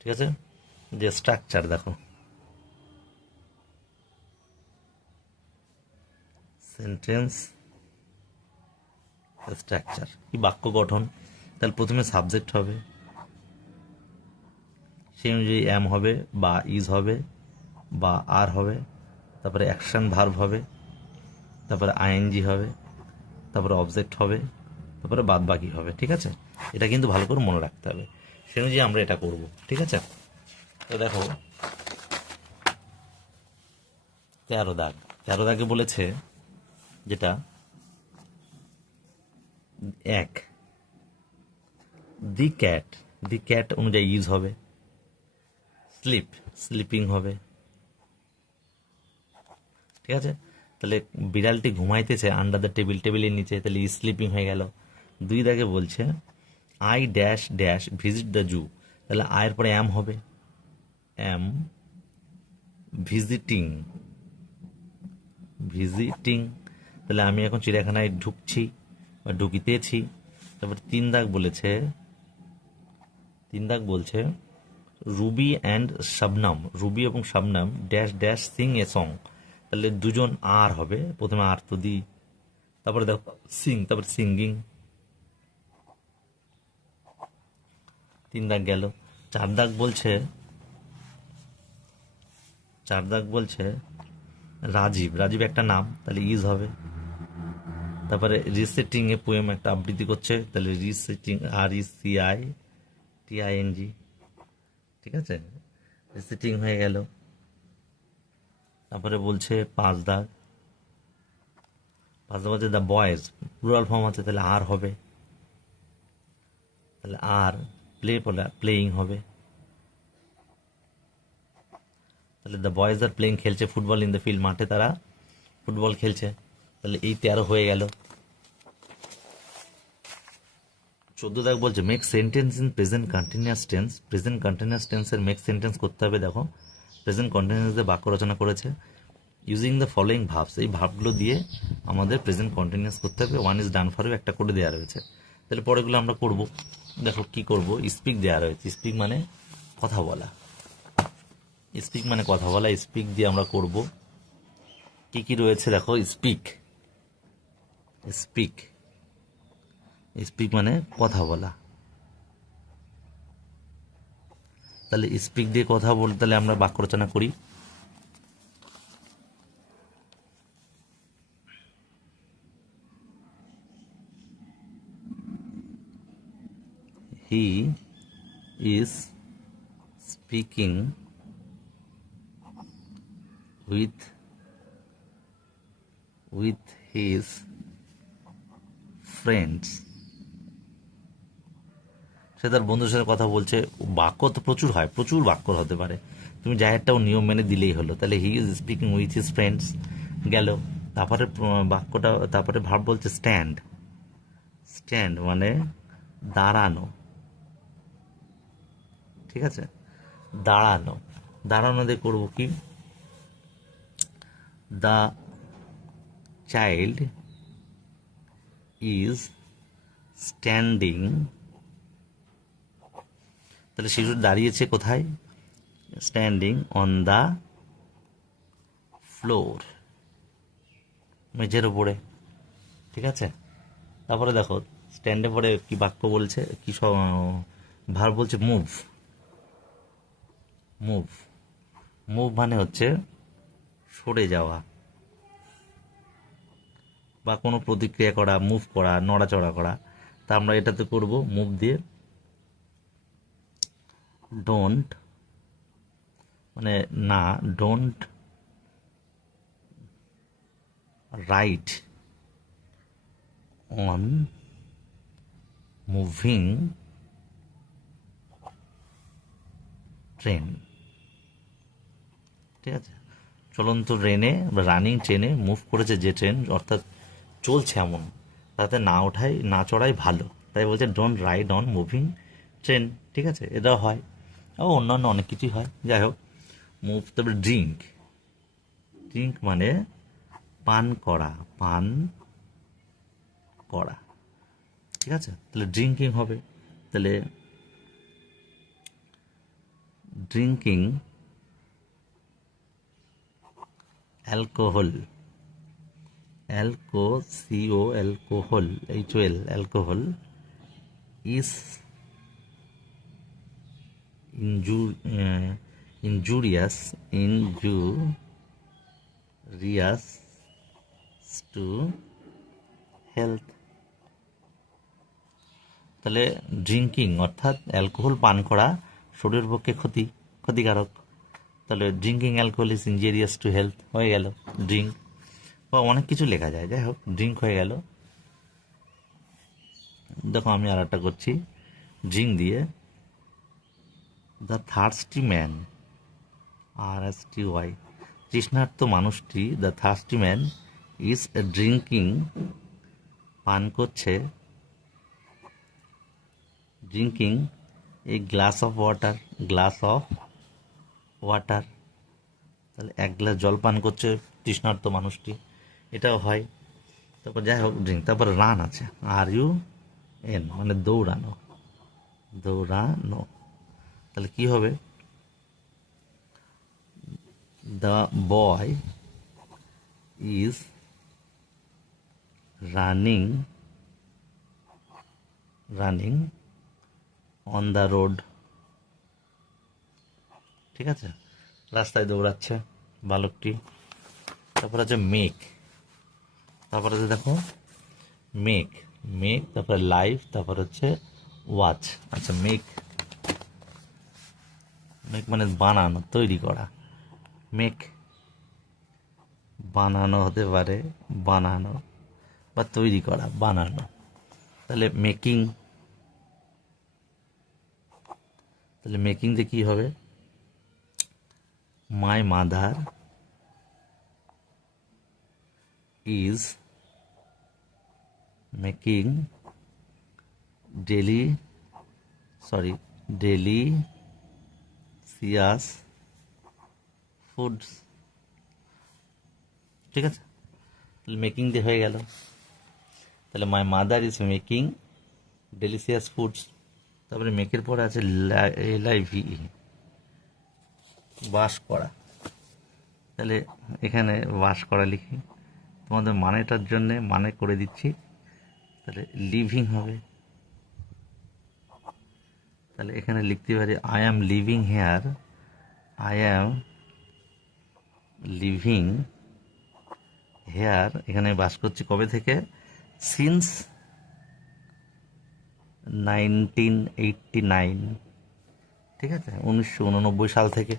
ঠিক আছে, যে স্ট্রাকচার দেখো সেন্টেন্স স্ট্রাকচার কি বাক্য গঠন, তাহলে প্রথমে সাবজেক্ট হবে, সেই অনুযায়ী অ্যাম হবে বা ইজ হবে বা আর হবে, তারপরে অ্যাকশন ভার্ব হবে, তারপরে আইএনজি হবে, তারপরে অবজেক্ট হবে, তারপরে বাদ বাকি হবে। ঠিক আছে, এটা কিন্তু ভালো করে মনে রাখতে হবে, সে অনুযায়ী আমরা এটা করব। ঠিক আছে, তো দেখো 13 দাগ, 13 দাগে বলেছে যেটা 1 দি ক্যাট অনুযায়ী ইউজ হবে, স্লিপ স্লিপিং হবে। ঠিক আছে, তাহলে বিড়ালটি ঘুমাইতেছে আন্ডার দ্য টেবিল, টেবিলের নিচে, তাহলে স্লিপিং হয়ে গেল। 2 দাগে বলছে I dash dash visit the zoo, তাহলে আয়ের পরে অ্যাম হবে, অ্যাম ভিজিটিং, ভিজিটিং, তাহলে আমি এখন চিড়িয়াখানায় ঢুকছি বা ঢুকিতেছি। তারপর 3 দাগ বলেছে, 3 দাগ বলছে রুবি অ্যান্ড শাবনাম, রুবি এবং Shabnam dash dash Singh a song, তাহলে দুজন আর হবে, প্রথমে আর তো দিই, তারপরে দেখো সিং, তারপরে সিঙ্গিং। 3 দাগ গেল। 4 দাগ বলছে, 4 দাগ বলছে রাজীব, রাজীব একটা নাম, তাহলে ইজ হবে। তারপরে রিসেটিং এ পোয়েম একটা আবৃত্তি করছে, তাহলে reciting, R E C I T I N G. ঠিক আছে, রিসেটিং হয়ে গেল। তারপরে বলছে 5 দাগ, 5 দাগ বলছে দ্য বয়েজ, প্লুরাল ফর্ম আছে, তাহলে আর হবে, তাহলে আর প্লেইং হবে, তাহলে দ্য বয়েজ আর প্লেইং, খেলছে ফুটবল ইন দ্য ফিল্ড, মাঠে তারা ফুটবল খেলছে, তাহলে এই 13 হয়ে গেল। 14 দাগ বলছে make sentence in present continuous tense, present continuous টেন্সের মেক সেন্টেন্স করতে হবে। দেখো প্রেজেন্ট কন্টিনিউয়াস দিয়ে বাক্য রচনা করেছে, ইউজিং দ্য ফলোয়িং ভার্বস, এই ভার্বগুলো দিয়ে আমাদের প্রেজেন্ট কন্টিনিউয়াস করতে হবে। 1 ইজ ডান ফর ইউ একটা করে দেওয়া রয়েছে, তাহলে পরেগুলো আমরা করব। দেখো কি করব, স্পিক দেওয়া রয়েছে, স্পিক মানে কথা বলা, স্পিক মানে কথা বলা, স্পিক দিয়ে আমরা করব। কি কি রয়েছে দেখো, স্পিক, স্পিক, স্পিক মানে কথা বলা, তাহলে স্পিক দিয়ে কথা বলতে, তাহলে আমরা বাক্য রচনা করি। He is speaking with his friends, সে তার বন্ধুর সাথে কথা বলছে। বাক্য তো প্রচুর হয়, প্রচুর বাক্য হতে পারে, তুমি যা একটা নিয়ম মেনে দিলেই হলো। তাহলে he is speaking with his friends গেল। তারপরে বাক্যটা, তারপরে ভার্ব বলছে স্ট্যান্ড, স্ট্যান্ড মানে দাঁড়ানো। ঠিক আছে, দাঁড়ানো, দাঁড়ানো দিয়ে করবো কি, দ্য চাইল্ড ইজ স্ট্যান্ডিং, তাহলে শিশু দাঁড়িয়েছে কোথায়, স্ট্যান্ডিং অন দ্য ফ্লোর, মেঝের উপরে। ঠিক আছে, তারপরে দেখো স্ট্যান্ডে পরে কি বাক্য বলছে, কি সব ভার্ব বলছে মুভ, মুভ, মুভ মানে হচ্ছে সরে যাওয়া বা কোনো প্রতিক্রিয়া করা, মুভ করা, নড়াচড়া করা। তা আমরা এটাতে করব মুভ দিয়ে, ডোন্ট মানে না, don't write on moving train. ঠিক আছে, চলন্ত ট্রেনে বা রানিং ট্রেনে মুভ করেছে যে ট্রেন, অর্থাৎ চলছে এমন, তাতে না ওঠাই না চড়াই ভালো, তাই বলছে don't ride on moving train. ঠিক আছে, এটাও হয়, ও অন্যান্য অনেক কিছুই হয়। যাই হোক, মুভ। তারপরে ড্রিঙ্ক, ড্রিঙ্ক মানে পান করা, পান করা। ঠিক আছে, তাহলে ড্রিঙ্কিং হবে, তাহলে drinking alcohol, alcohol, alcohol, alcohol, is injurious to health। তাহলে ড্রিঙ্কিং অর্থাৎ অ্যালকোহল পান করা শরীরের পক্ষে ক্ষতিকারক। তাহলে drinking alcohol is injurious to health হয়ে গেল ড্রিঙ্ক, বা অনেক কিছু লেখা যায়, যাই হোক ড্রিঙ্ক হয়ে গেল। দেখো আমি আর একটা করছি ড্রিঙ্ক দিয়ে। দ্য থার্স্টি ম্যান, RSTY, তৃষ্ণার্ত মানুষটি, the thirsty man is drinking, পান করছে, drinking a glass of water, তাহলে এক গ্লাস জল পান করছে তৃষ্ণার্ত মানুষটি, এটাও হয়। তারপর যাই হোক ড্রিঙ্ক। তারপর রান আছে, RUN, মানে দৌড়ানো, তাহলে কি হবে? The boy is running on the road, ঠিক আছে, রাস্তায় দৌড়াচ্ছে বালকটি। তারপর আছে মেক, তারপর আছে দেখো মেক, তারপরে লাইভ, তারপর হচ্ছে ওয়াচ। আচ্ছা মেক মানে বানানো, তৈরি করা। মেক বানানো হতে পারে, বানানো বা তৈরি করা, বানানো। তাহলে মেকিং, তাহলে মেকিং যে কি হবে? My mother is making delicious foods, ঠিক আছে, তাহলে মেকিং দিয়ে হয়ে গেল। তাহলে my mother is making delicious foods. তারপরে মেকের পরে আছে LIVE, বাস করা। তাহলে এখানে বাস করা লিখি, তোমাদের মানেটার জন্যে মানে করে দিচ্ছি। তাহলে লিভিং হবে, তাহলে এখানে লিখতে পারি আই অ্যাম লিভিং হেয়ার, এখানে বাস করছি কবে থেকে? সিন্স 1989, ঠিক আছে, 1989 সাল থেকে।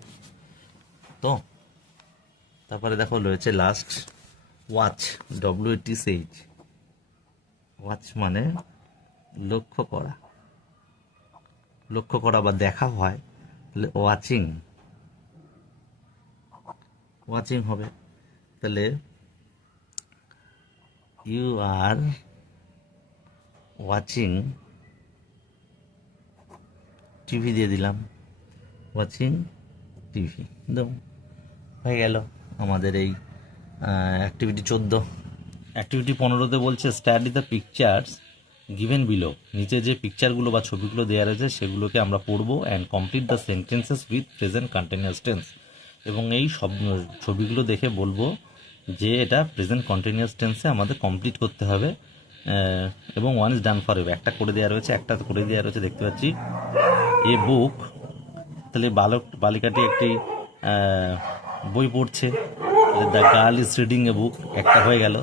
তো তারপরে দেখো রয়েছে লাস্ট ওয়াচ, WATCH, ওয়াচ মানে লক্ষ্য করা বা দেখা হয়, তাহলে ওয়াচিং হবে। তাহলে ইউ আর ওয়াচিং টিভি দিয়ে দিলাম, ওয়াচিং টিভি দাও, হয়ে গেল আমাদের এই অ্যাক্টিভিটি 14। অ্যাক্টিভিটি 15তে বলছে study the pictures given below, নিচে যে পিকচারগুলো বা ছবিগুলো দেওয়া রয়েছে সেগুলোকে আমরা পড়বো and complete the sentences with present continuous tense, এবং এই সব ছবিগুলো দেখে বলবো যে এটা প্রেজেন্ট কন্টিনিউয়াস টেন্সে আমাদের কমপ্লিট করতে হবে। এবং one is done for ever, একটা করে দেওয়া রয়েছে, দেখতে পাচ্ছি। এ বুক, তাহলে বালিকাটি একটি বই পড়ছে, the girl is reading a বুক, একটা হয়ে গেল।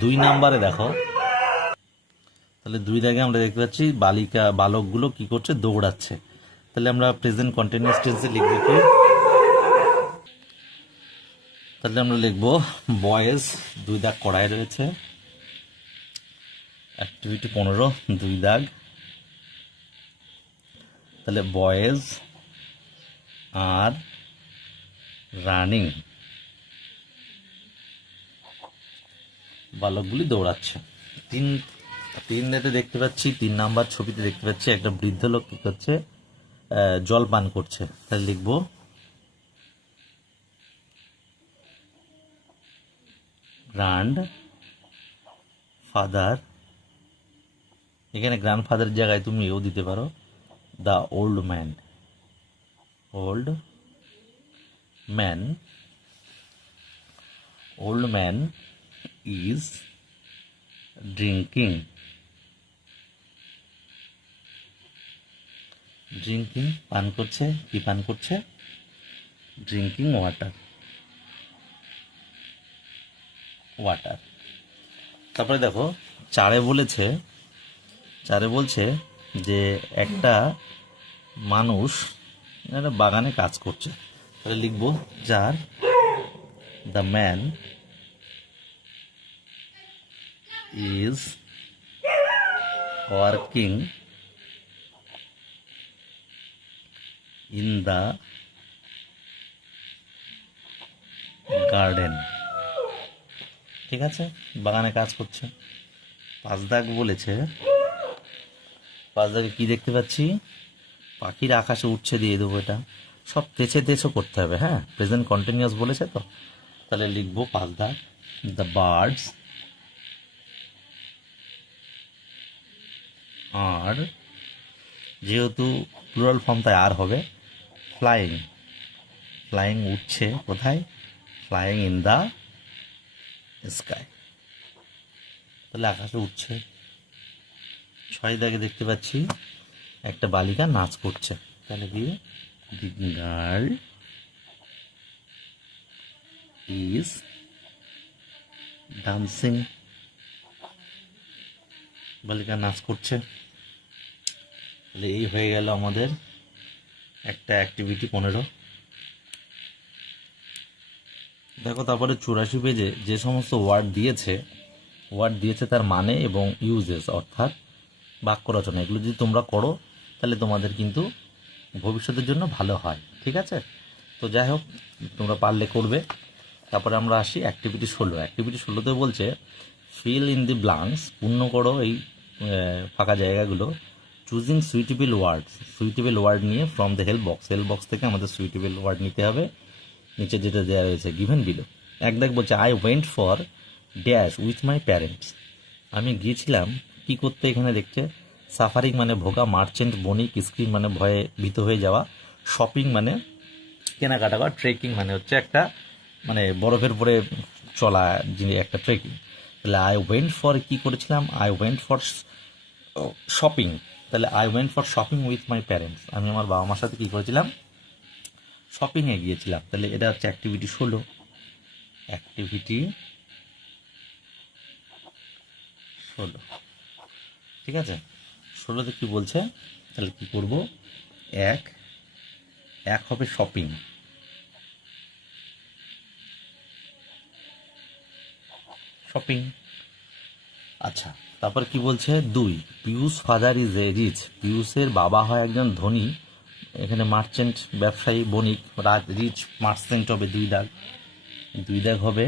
2 নাম্বারে দেখো, তাহলে 2 দাগে আমরা দেখতে পাচ্ছি বালকগুলো কি করছে? দৌড়াচ্ছে। তাহলে আমরা প্রেজেন্ট কন্টিনিউয়াস টেন্সে লিখব কি? তাহলে আমরা লিখবো বয়েজ, 2 দাগ করাই রয়েছে, অ্যাক্টিভিটি 15, 2 দাগ। তাহলে বয়েজ আর রানিং, বালকগুলি দৌড়াচ্ছে। 3 দেখতে পাচ্ছি, 3 নাম্বার ছবিতে দেখতে পাচ্ছি একটা বৃদ্ধ লোক কি করছে? জল পান করছে। তাহলে লিখবো গ্র্যান্ড ফাদার, এখানে গ্র্যান্ড ফাদার জায়গায় তুমি এও দিতে পারো, the old man is drinking drinking পান করছে, কি পান করছে? Drinking water. ওয়াটার। তারপরে দেখো চারে বলছে যে একটা মানুষ একটা বাগানে কাজ করছে, তাহলে লিখবো যার the man is working in the garden. ঠিক আছে, বাগানে কাজ করছে। 5 দাগ বলেছে, 5 দাগে কি দেখতে পাচ্ছি? পাখির আকাশে উঠছে দিয়ে দেবো। এটা সব তেছে তেছে করতে হবে, হ্যাঁ, প্রেজেন্ট কন্টিনিউয়াস বলেছে তো। তাহলে লিখবো 5 দাগ দ্য বার্ডস আর, যেহেতু প্লুরাল ফর্ম তাই আর হবে, ফ্লাইং। ফ্লাইং উঠছে কোথায়? Flying in the sky. তাহলে আকাশে উঠছে। 6 দাগে দেখতে পাচ্ছি একটা বালিকা নাচ করছে, তাহলে কি? The girl is dancing. বালিকা নাচ করছে। তাহলে এই হয়ে গেল আমাদের একটা অ্যাক্টিভিটি 15। দেখো তারপরে 84 পেজে যে সমস্ত ওয়ার্ড দিয়েছে তার মানে এবং ইউজেস অর্থাৎ বাক্য রচনা, এগুলো যদি তোমরা করো তাহলে তোমাদের কিন্তু ভবিষ্যতের জন্য ভালো হয়। ঠিক আছে, তো যাই হোক, তোমরা পারলে করবে। তারপরে আমরা আসি অ্যাক্টিভিটি 16। অ্যাক্টিভিটি 16তে বলছে ফিল ইন দি ব্লাঙ্কস, পূর্ণ করো এই ফাঁকা জায়গাগুলো। চুজিং সুইটেবল ওয়ার্ড নিয়ে ফ্রম দ্য হেল্প বক্স থেকে আমাদের সুইটেবল ওয়ার্ড নিতে হবে। নিচে যেটা দেওয়া রয়েছে গিভেন বিলো। এক দাগ বলছে I went for dash with my parents. আমি গিয়েছিলাম কি করতে? এখানে দেখছে সাফারিং মানে ভোগা, মার্চেন্ট বণিক, স্ক্রিম মানে ভয়ে ভীত হয়ে যাওয়া, শপিং মানে কেনাকাটা করা, ট্রেকিং মানে হচ্ছে একটা মানে বরফের উপরে চলা একটা ট্রেকিং। তাহলে আই ওয়েন্ট ফর কি করেছিলাম? I went for shopping. তাহলে I went for shopping with my parents, আমি আমার বাবা মার সাথে কি করেছিলাম? শপিংয়ে গিয়েছিলাম। তাহলে এটা হচ্ছে অ্যাক্টিভিটি 16। অ্যাক্টিভিটি 16, ঠিক আছে। 16তে কি বলছে? তাহলে কি করব? এক হবে শপিং। আচ্ছা, তারপর কি বলছে? 2 Piyush father is a rich. পিয়ুষের বাবা হয় একজন ধনী। এখানে মার্চেন্ট ব্যবসায়ী, বণিক, রিচ মার্চেন্ট হবে 2 দাগ। 2 দাগ হবে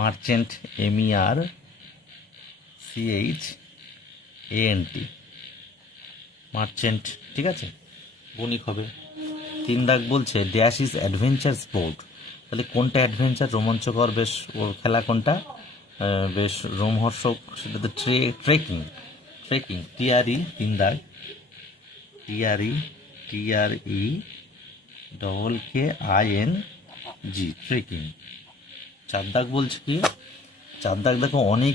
মার্চেন্ট, MERCHANT, মার্চেন্ট, ঠিক আছে, বণিক হবে। 3 দাগ বলছে ড্যাশ ইজ অ্যাডভেঞ্চার স্পোর্ট। তাহলে কোনটা অ্যাডভেঞ্চার, রোমাঞ্চকর, বেশ ওর খেলা কোনটা বেশ রোমহর্ষক? সেটাতে ট্রেকিং। TRE 3 দাগ, TREKING, ট্রেকিং। 4 দাগ বলছে কি? 4 দাগ দেখো অনেক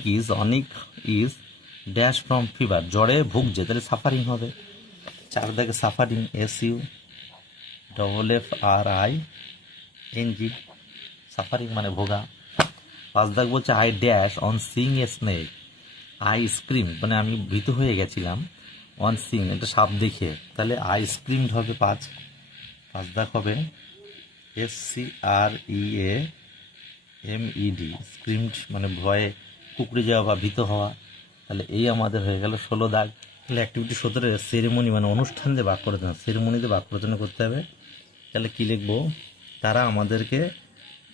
ইজ ড্যাশ ফ্রম ফিভার, জ্বরে ভুগছে, তাহলে সাফারিং হবে। 4 দাগে সাফারিং, SUFFRING, সাফারিং মানে ভোগা। 5 দাগ বলছে I dash on seeing a snake. I scream মানে আমি ভীত হয়ে গেছিলাম, অন সিইং একটা সাপ দেখে, তাহলে আই স্ক্রিমড হবে 5 দাগ হবে SCREAMED, স্ক্রিমড মানে ভয়ে কুকড়ে যাওয়া বা ভীত হওয়া। তাহলে এই আমাদের হয়ে গেল 16 দাগ। তাহলে অ্যাক্টিভিটি 17 সেরেমনি মানে অনুষ্ঠান দিয়ে বাক্য রচনা, সেরেমনিতে বাক্য রচনা করতে হবে। তাহলে কি লিখবো? তারা আমাদেরকে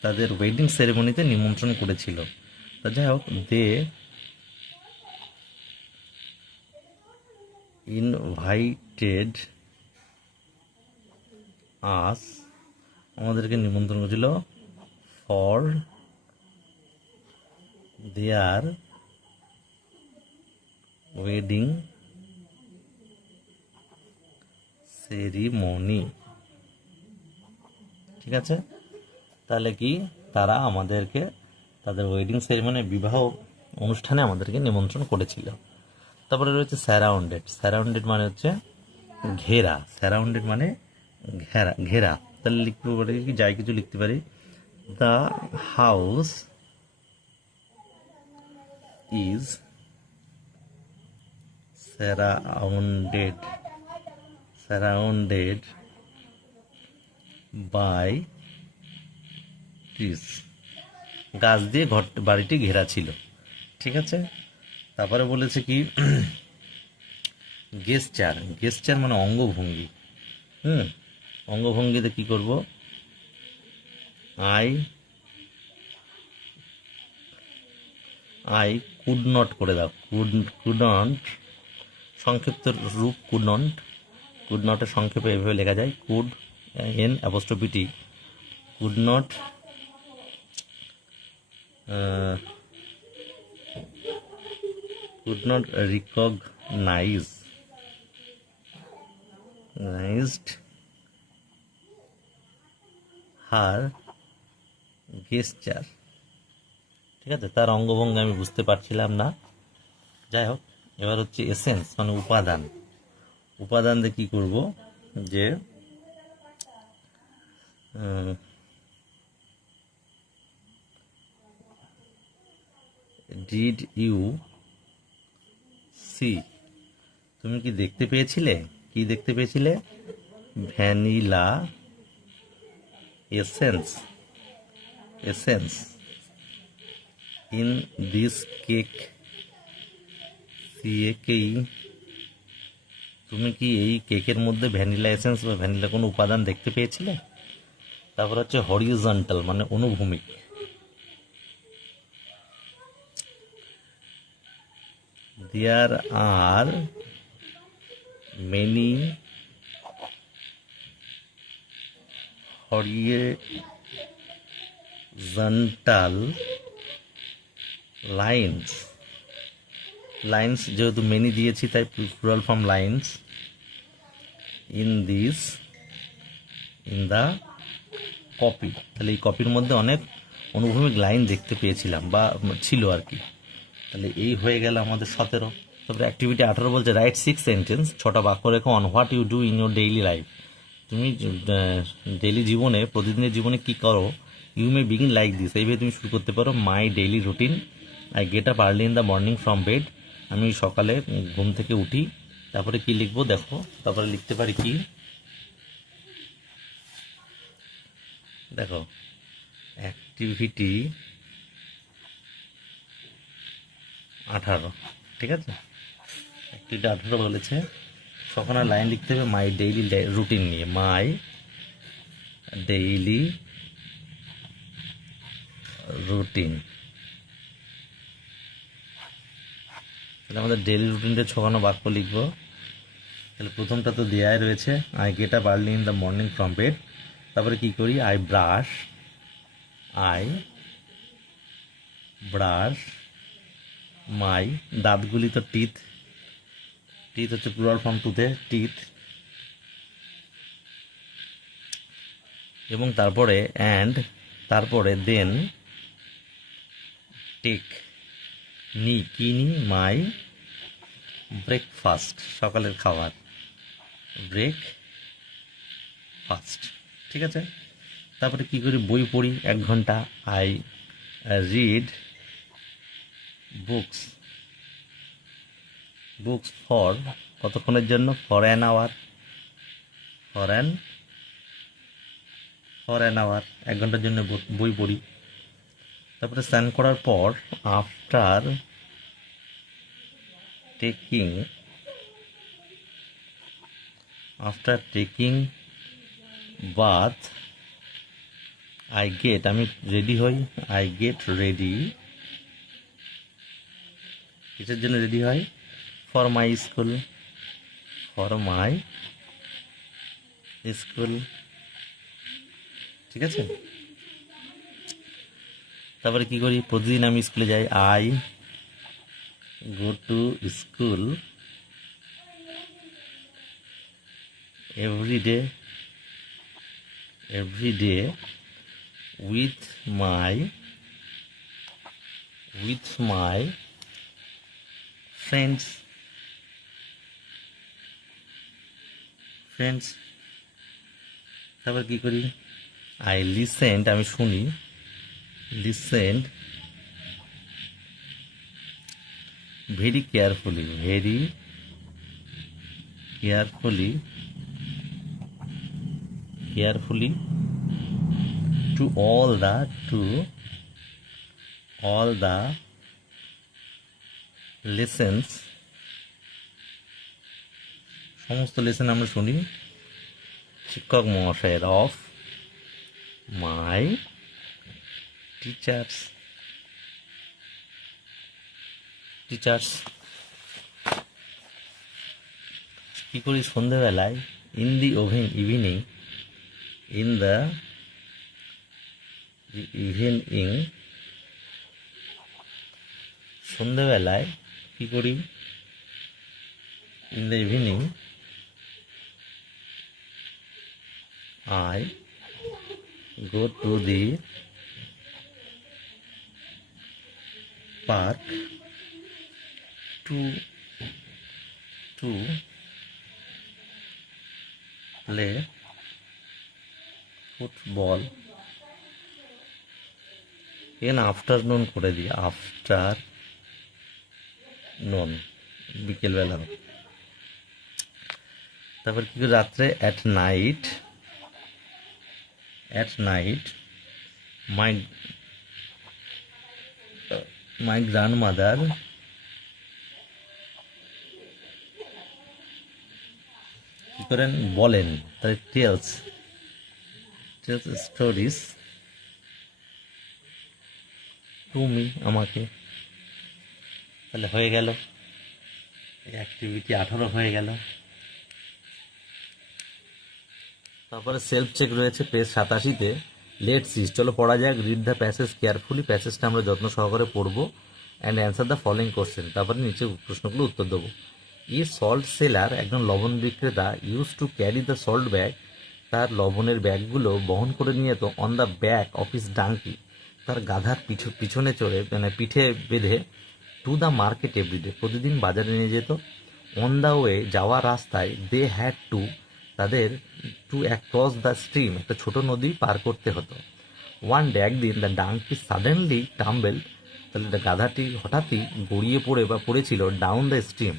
তাদের ওয়েডিং সেরেমনিতে নিমন্ত্রণ করেছিল। তা যাই হোক, দে ইনভাইটেড আস, আমাদেরকে নিমন্ত্রণ করেছিল ফর দেয়ার ওয়েডিং সেরিমনি, ঠিক আছে। তাহলে কি তারা আমাদেরকে তাদের ওয়েডিং সেরিমনি, বিবাহ অনুষ্ঠানে আমাদেরকে নিমন্ত্রণ করেছিল। তারপরে রয়েছে স্যারাউন্ডেড মানে হচ্ছে ঘেরা, সারাউন্ডেড মানে ঘেরা ঘেরা, তাহলে লিখতে পারি কি, যাই কিছু লিখতে পারি, the house is surrounded by trees, গাছ দিয়ে বাড়িটি ঘেরা ছিল। ঠিক আছে, তারপরে বলেছে কি, গেস্টার মানে অঙ্গভঙ্গি। অঙ্গভঙ্গিতে কি করব, আই কুড নট করে দাও, কুড নট, সংক্ষিপ্ত রূপ কুড নটের সংক্ষেপে এভাবে লেখা যায়, could N apostrophe T, could not recognized her gesture। ঠিক আছে, তার অঙ্গভঙ্গি আমি বুঝতে পারছিলাম না। যাই হোক, এবার হচ্ছে এসেন্স মানে উপাদান দিয়ে কি করব, যে ডিড ইউ সি, তুমি কি দেখতে পেয়েছিলে, কি দেখতে পেয়েছিলে, vanilla essence in this cake, তুমি কি এই কেকের মধ্যে ভ্যানিলা এসেন্স বা ভ্যানিলা কোনো উপাদান দেখতে পেয়েছিলে। তারপর হচ্ছে হরিজন্টাল মানে অনুভূমিক, there are many horizontal lines যেহেতু মেনি দিয়েছি তাই plural form lines, in the copy, তাহলে এই কপির মধ্যে অনেক অনুভূমিক লাইন দেখতে পেয়েছিলাম বা ছিল আর কি। তাহলে এই হয়ে গেল আমাদের 17। তারপরে অ্যাক্টিভিটি 18 বলছে রাইট 6 সেন্টেন্স, 6টা বাক্য রেখো on what you do in your daily life, তুমি ডেইলি জীবনে, প্রতিদিনের জীবনে কি করো। You may begin like this, এইভাবে তুমি শুরু করতে পারো, my daily routine, I get up early in the morning from bed, আমি সকালে ঘুম থেকে উঠি। তারপরে কি লিখবো দেখো, তারপরে লিখতে পারি কি দেখো, অ্যাক্টিভিটি 18, ঠিক আছে, অ্যাক্টিভিটি 18 বলেছে সকালে লাইন লিখতে হবে মাই ডেইলি রুটিন নিয়ে, মাই ডেইলি রুটিন। তাহলে আমাদের ডেইলি রুটিনটা 6খানা বাক্য লিখবো। তাহলে প্রথমটা তো দেয়াই রয়েছে, I get up early in the morning from bed, তারপরে কি করি, আই ব্রাশ মাই, দাঁতগুলি তো টিথ হচ্ছে প্লুরাল ফর্ম টুথে, টিথ, এবং তারপরে দেন টেক কি নি, মাই ব্রেকফাস্ট, সকালের খাবার, ব্রেকফাস্ট, ঠিক আছে। তারপরে কি করি, বই পড়ি 1 ঘন্টা, আই রিড বুকস ফর, কতক্ষণের জন্য, ফর অ্যান আওয়ার, 1 ঘন্টার জন্য বই পড়ি। তারপরে স্নান করার পর, আফটার টেকিং বাথ, আমি রেডি হই, আই গেট রেডি, কিসের জন্য রেডি হয়, ফর মাই স্কুল, ঠিক আছে। তারপরে কি করি, প্রতিদিন আমি স্কুলে যাই, I go to school every day with my friends, friends. তারপর কি করি, আই লিসেন্ড, আমি শুনি, listened very carefully, very carefully, carefully to all the lessons, সমস্ত লেসন আমরা শুনি শিক্ষক মহাশয়ের, অফ মাই টিচার্স, কি করি সন্ধেবেলায়, in the evening, in the evening, সন্ধেবেলায় কি করি, in the evening I go to the park to play football in afternoon করে দিই, আফটার নন, বিকেলবেলা। তারপর কি করি রাত্রে, অ্যাট নাইট my grandmother কি করেন বলেন, তাহলে টেলস স্টোরিজ টু মি, আমাকে। তাহলে হয়ে গেল অ্যাক্টিভিটি 18 হয়ে গেল। তারপরে সেলফ চেক রয়েছে পেজ 87-তে। লেটস সি, চলো পড়া যাক। রিড দ্য প্যাসেজ কেয়ারফুলি, প্যাসেজটা আমরা যত্ন সহকারে পড়বো। And answer the following question, তারপরে নিচে প্রশ্নগুলো উত্তর দেবো। ই সল্ট সেলার, একজন লবণ বিক্রেতা, use to carry the salt bag, তার লবণের ব্যাগগুলো বহন করে নিয়ে যেত, on the back of his donkey, তার গাধার পিছনে চড়ে, মানে পিঠে বেঁধে, টু দ্য মার্কেট এভরিডে, প্রতিদিন বাজারে নিয়ে যেত। অন দ্য ওয়ে, যাওয়ার রাস্তায়, দে হ্যাড টু, তাদের টু অ্যাক্রস দ্য স্ট্রিম, একটা ছোট নদী পার করতে হতো। ওয়ান ডে, একদিন, দ্য ডাঙ্কি সাডেনলি টাম্বেল, তাহলে গাধাটি হঠাৎই গড়িয়ে পড়েছিল, ডাউন দ্য স্ট্রিম,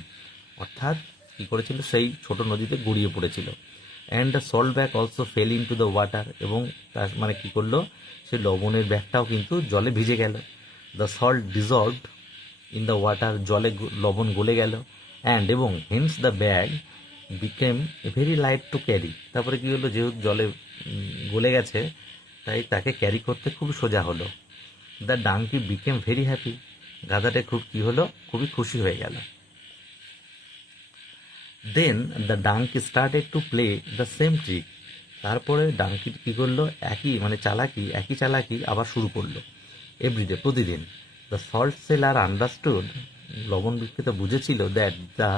অর্থাৎ কী করেছিল, সেই ছোট নদীতে গড়িয়ে পড়েছিল। And the salt bag also fail in to the water, এবং তার মানে কী করলো, সেই লবণের ব্যাগটাও কিন্তু জলে ভিজে গেল। The salt dissolved in the water, জলে লবণ গলে গেল। অ্যান্ড এবং hence the bag became very light to carry, তারপরে কী হলো, যেহেতু জলে গলে গেছে তাই তাকে ক্যারি করতে খুব সোজা হলো। The donkey became very happy, গাধাটা কী হলো, খুবই খুশি হয়ে গেল। Then the donkey started to play the same trick, তারপরে ডাঙ্কি কী করলো, একই চালাকি আবার শুরু করলো। এভরিডে, প্রতিদিন। দ্য সল্ট সেলার আন্ডারস্টুড, লবণ বিক্রেতা বুঝেছিল, দ্যাট দ্য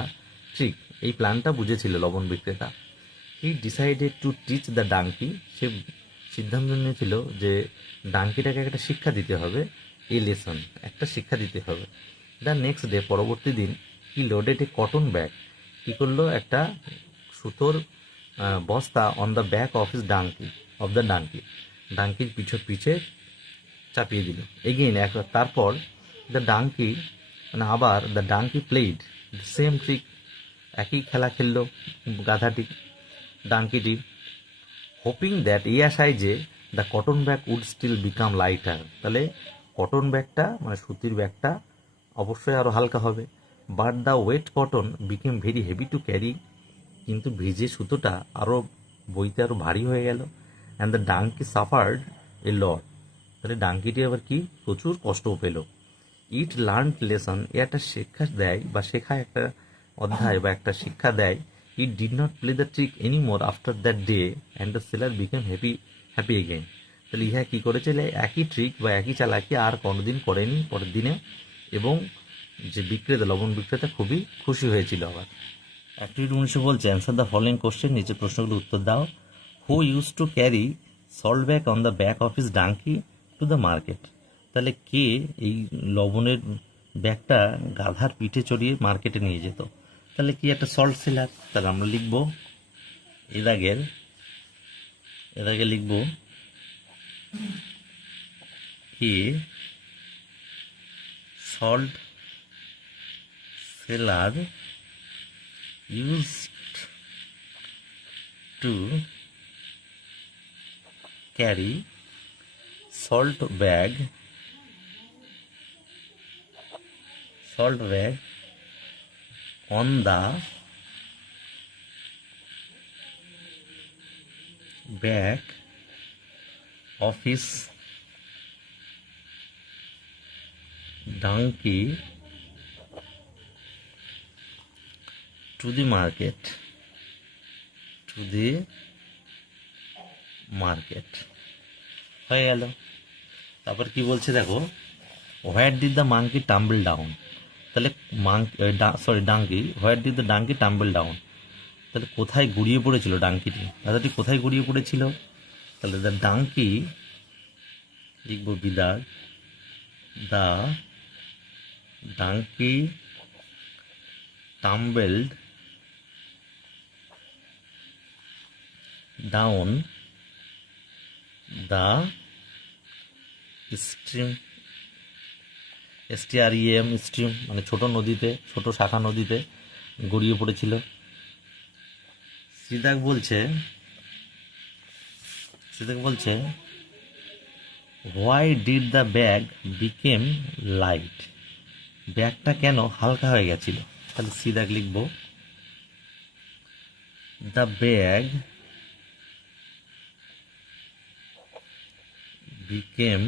ট্রিক, এই প্ল্যানটা বুঝেছিল লবণ বিক্রেতা। He decided to teach the donkey, সে সিদ্ধান্ত নিয়েছিল যে ডাঙ্কিটাকে একটা শিক্ষা দিতে হবে, এই লেসন, একটা শিক্ষা দিতে হবে। দ্য নেক্সট ডে, পরবর্তী দিন, he loaded a cotton bag, কী করলো, একটা সুতোর বস্তা on the back of the donkey, ডাঙ্কির পিছে চাপিয়ে দিল। এগেইন, তারপর দ্য ডাঙ্কি, আবার the donkey played same trick, একই খেলা খেললো ডাঙ্কিটি, হোপিং দ্যাট, এই আশায় যে, the cotton bag would still become lighter, তাহলে কটন ব্যাগটা সুতির ব্যাগটা অবশ্যই আরও হালকা হবে। But the wet cotton became very heavy to carry, কিন্তু ভিজে সুতোটা বইতে আরও ভারী হয়ে গেল। অ্যান্ড দ্য ডাঙ্কি সাফার্ড এ লট, তাহলে ডাঙ্কিটি আবার কি প্রচুর কষ্টও পেল। ইট লার্ন লেসন, এ একটা শিক্ষা দেয় বা শেখায়, একটা অধ্যায় বা একটা শিক্ষা দেয়। It did not play the trick any more after that day, and the seller became happy again, তাহলে ইহা কী করেছিল, একই ট্রিক বা একই চালাকি আর কোনোদিন করেনি পরের দিনে, এবং যে লবণ বিক্রেতা খুবই খুশি হয়েছিল। আবার অ্যাক্টিভিটি 19 বলছে, অ্যান্সার দ্য ফলোইং কোশ্চেন, নিচের প্রশ্নগুলো উত্তর দাও। Who use to carry salt bag on the back of his donkey to the market, তাহলে কে এই লবণের ব্যাগটা গাধার পিঠে চড়িয়ে মার্কেটে নিয়ে যেত, তাহলে কি একটা সল্ট সেলার, তাহলে আমরা লিখব এই দাগের লিখব a salt seller used to carry salt bag on the back of his donkey to the market. হয়ে গেল। তারপর কি বলছে দেখো, where did the monkey tumble down. তাহলে donkey, where did the donkey tumble down, তাহলে কোথায় গড়িয়ে পড়েছিল ডাঙ্কিটি, দাদাটি কোথায় গড়িয়ে পড়েছিল? তাহলে দ্য ডাঙ্কি লিখবো বিদাগ, the donkey tumbled down the stream, stream মানে ছোট নদীতে, ছোট শাখা নদীতে গড়িয়ে পড়েছিল। সিদাক বলছে why did the bag became light, ব্যাগটা কেন হালকা হয়ে গেছিল? তাহলে সিদাক লিখবো দ্য ব্যাগ বিকেম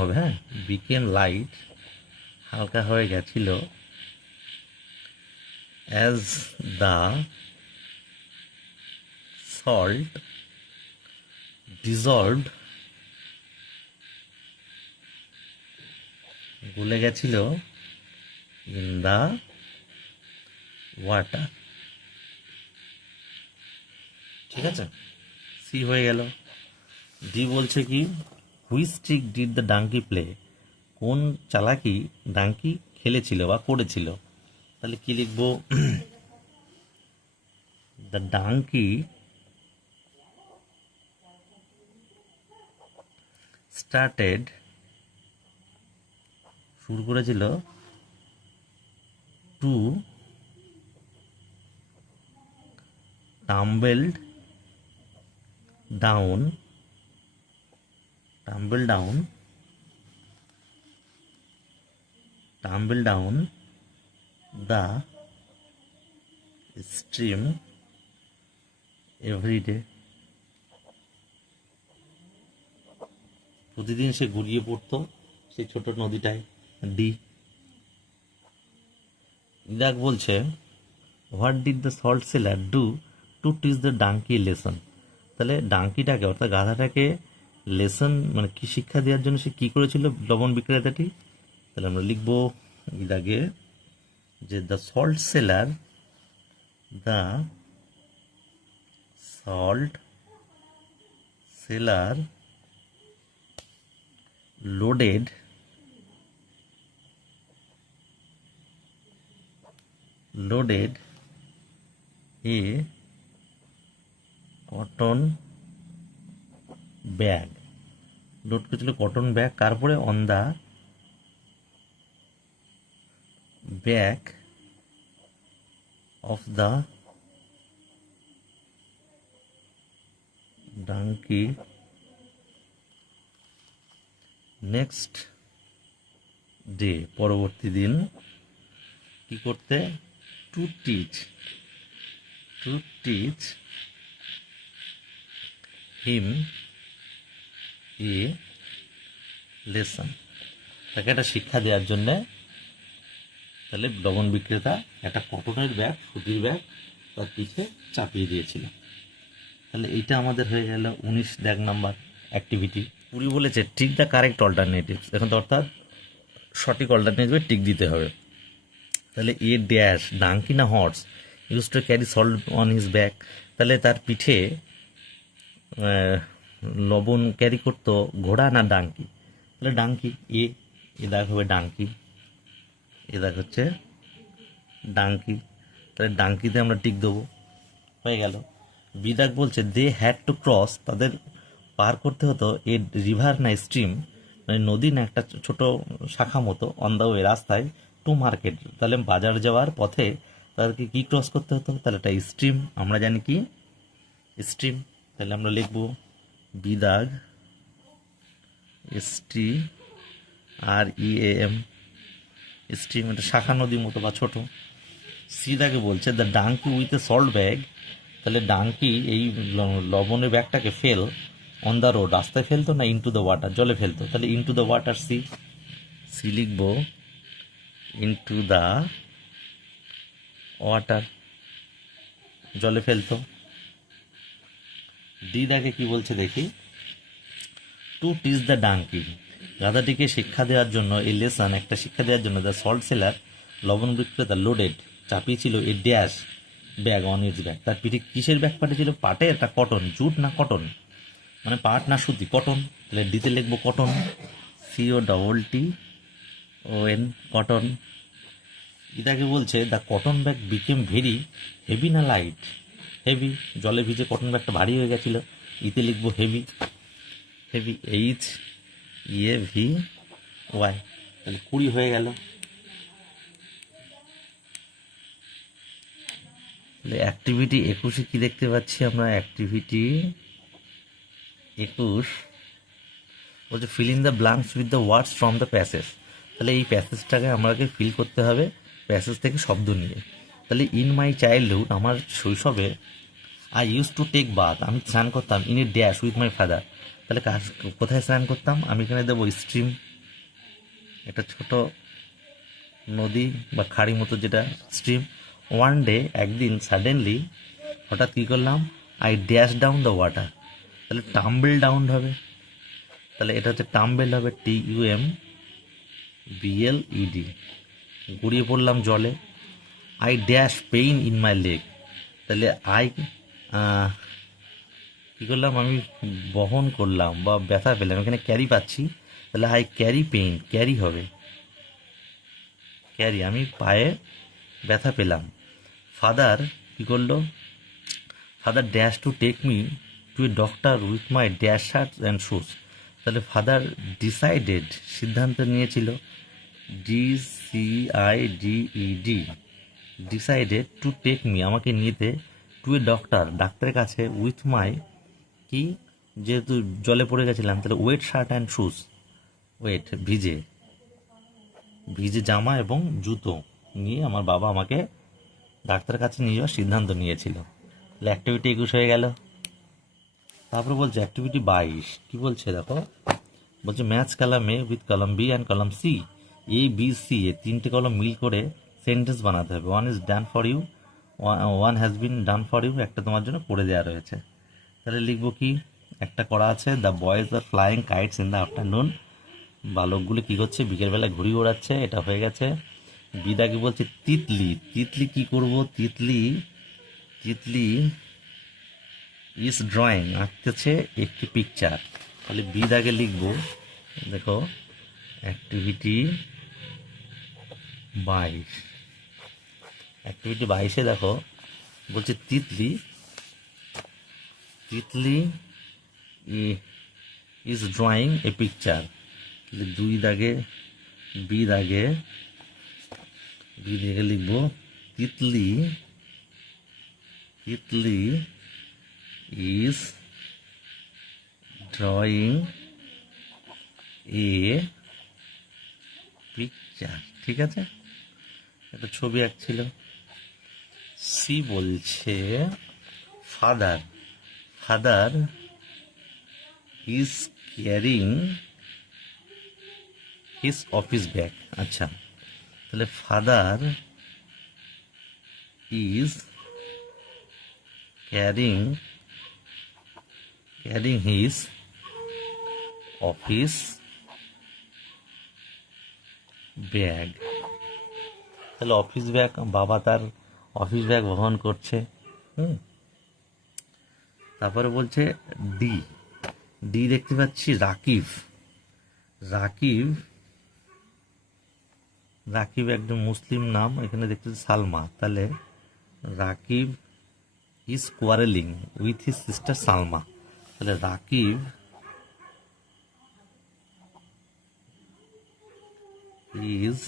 হবে, হ্যাঁ, বিকেম লাইট, হালকা হয়ে গেছিল, অ্যাজ দ্য সল্ট ডিজলভড, গলে গেছিল, ইন দ্য ওয়াটার। ঠিক আছে, সি হয়ে গেল। ডি বলছে কি, which trick did the donkey play, কোন চালাকি ডাঙ্কি খেলেছিল বা করেছিল? তাহলে কি লিখবো, দ্য ডাঙ্কি স্টার্টেড, শুরু করেছিল, to tumbled down the stream every day, প্রতিদিন সে গড়িয়ে পড়তো সেই ছোট নদীটায়। ডি। দেখ বলছে what did the salt seller do to teach the donkey lesson, তাহলে ডাঙ্কিটাকে অর্থাৎ গাধাটাকে লেসন মানে কি শিক্ষা দেওয়ার জন্য সে কি করেছিল লবণ বিক্রেতাটি? তাহলে আমরা লিখবো ইদাগে যে the salt seller loaded a cotton bag, load করেছিল কটন ব্যাগ, তারপরে on the back of the donkey next day, পরবর্তী দিন কি করতে, to teach him a lesson, তাকে একটা শিক্ষা দেওয়ার জন্যে। তাহলে লবণ বিক্রেতা একটা কটনের ব্যাগ, সুতির ব্যাগ তার পিঠে চাপিয়ে দিয়েছিল। তাহলে এইটা আমাদের হয়ে গেল 19 দাগ নাম্বার অ্যাক্টিভিটি। 20 বলেছে টিক দ্য কারেক্ট অল্টারনেটিভস, এখন তো অর্থাৎ সঠিক অল্টারনেটিভে টিক দিতে হবে। তাহলে এ ড্যাশ ডাঙ্কি না horse use to carry salt on his back, তাহলে তার পিঠে লবণ ক্যারি করতো ঘোড়া না ডাঙ্কি? তাহলে ডাঙ্কি। এ দাগ হবে ডাঙ্কি, এ দাগ হচ্ছে ডাঙ্কি। তাহলে ডাঙ্কিতে আমরা টিক দেবো, হয়ে গেল। বিদাগ বলছে দে হ্যাড টু ক্রস, তাদের পার করতে হতো এ রিভার না স্ট্রিম, মানে নদী না একটা ছোট শাখা মতো, অন দ্য ওয়ে রাস্তায়, টু মার্কেট, তাহলে বাজার যাওয়ার পথে তাদেরকে কি ক্রস করতে হতো, তাহলে একটা স্ট্রিম, আমরা জানি কি স্ট্রিম। তাহলে আমরা লিখবো বিদাগ STREAM, স্ট্রিম, এটা শাখা নদীর মতো বা ছোট। সিদাকে বলছে the donkey with a salt bag, তাহলে ডাঙ্কি এই লবণের ব্যাগটাকে ফেল অন দ্য রোড, রাস্তায় ফেলতো না ইনটু দ্য ওয়াটার, জলে ফেলতো, তাহলে ইনটু দ্য ওয়াটার সি লিখবো, ইনটু দ্য ওয়াটার, জলে ফেলতো। ডি দাকে কি বলছে দেখি, টু টিচ দ্য ডাঙ্কি, গাধাটিকে শিক্ষা দেওয়ার জন্য, এই লেসন একটা শিক্ষা দেওয়ার জন্য, দ্য সল্ট সেলার, লবণ বিক্রেতা, লোডেড চাপিয়েছিল a dash bag on its bag, তার পিঠে কিসের ব্যাগ পাঠিয়েছিল, পাটের না কটন, জুট না কটন, মানে পাট না সুতি, কটন, তাহলে ডিতে লিখবো কটন, COTTON, কটন। ইদাকে বলছে the cotton bag became very heavy না লাইট, হেভি, জলে ভিজে কটন ব্যাগটা ভারী হয়ে গেছিল, ইতে লিখবো হেভি, হেভি HEAVY, তাহলে 20 হয়ে গেল। অ্যাক্টিভিটি 21 কি দেখতে পাচ্ছি আমরা, অ্যাক্টিভিটি 21 বলছে fill in the blanks with the words from the passage, তাহলে এই প্যাসেজটাকে আমাকে ফিল করতে হবে প্যাসেজ থেকে শব্দ নিয়ে। তাহলে ইন মাই চাইল্ডহুড, আমার শৈশবে, I use to take bath, আমি স্নান করতাম, in a dash with my father, তাহলে কোথায় স্নান করতাম, আমি এখানে দেবো স্ট্রিম, একটা ছোট নদী বা খাড়ি মতো যেটা স্ট্রিম। ওয়ান ডে, একদিন, সাডেনলি, হঠাৎ কী করলাম, I dash down the water, তাহলে টাম্বেল ডাউন হবে, তাহলে এটা হচ্ছে টাম্বেল হবে, TUMBLED, গড়িয়ে পড়লাম জলে। I dash pain in my leg, তাহলে আই কী করলাম, আমি বহন করলাম বা ব্যথা পেলাম, এখানে ক্যারি পাচ্ছি, তাহলে আই ক্যারি পেইন, ক্যারি হবে, ক্যারি, আমি পায়ে ব্যথা পেলাম। ফাদার কী করলো, father dash to take me to a doctor with my dash shirt and shoes, তাহলে ফাদার ডিসাইডেড, সিদ্ধান্ত নিয়েছিল, DCIDED, decided to take me, আমাকে নিতে, টু এ ডক্টর, ডাক্তারের কাছে, উইথ মাই, কি, যেহেতু জলে পড়ে গেছিলাম, তাহলে wet shirt and shoes, wet ভিজে, ভিজে জামা এবং জুতো নিয়ে আমার বাবা আমাকে ডাক্তারের কাছে নিয়ে যাওয়ার সিদ্ধান্ত নিয়েছিল। তাহলে অ্যাক্টিভিটি 21 হয়ে গেল। তারপরে বলছে অ্যাক্টিভিটি 22 কি বলছে দেখো, বলছে match column A with column B and column C, ABC, এ তিনটে কলম মিল করে সেন্টেন্স বানাতে হবে। One is done for you, one has been done for you, একটা তোমার জন্য করে দেওয়া রয়েছে। তাহলে লিখবো কি, একটা করা আছে, the boys are flying kites in the afternoon, বালকগুলো কি করছে, বিকেলবেলা ঘুড়ি ওড়াচ্ছে, এটা হয়ে গেছে। বিদাকে বলছে তিতলি, তিতলি কি করব, তিতলি, তিতলি ইজ ড্রয়িং, আঁকতেছে একটি পিকচার, তাহলে বিদাকে লিখবো, দেখো অ্যাক্টিভিটি 22, অ্যাক্টিভিটি 22-এ দেখো বলছে Titli, Titli is drawing a picture, তাহলে বি দাগে লিখবো Titli, Titli is drawing a picture, ঠিক আছে, একটা ছবি আঁকছিল। সি বলছে father, father is carrying his office bag, আচ্ছা, তাহলে father is carrying his office bag, তাহলে অফিস ব্যাগ, বাবা তার অফিস ব্যাগ বহন করছে। তারপরে বলছে ডি, ডি দেখতে পাচ্ছি রাকিব, রাকিব, রাকিব একজন মুসলিম নাম, এখানে দেখতে সালমা, তাহলে Rakib is quarrelling with his sister Salma. তাহলে Rakib is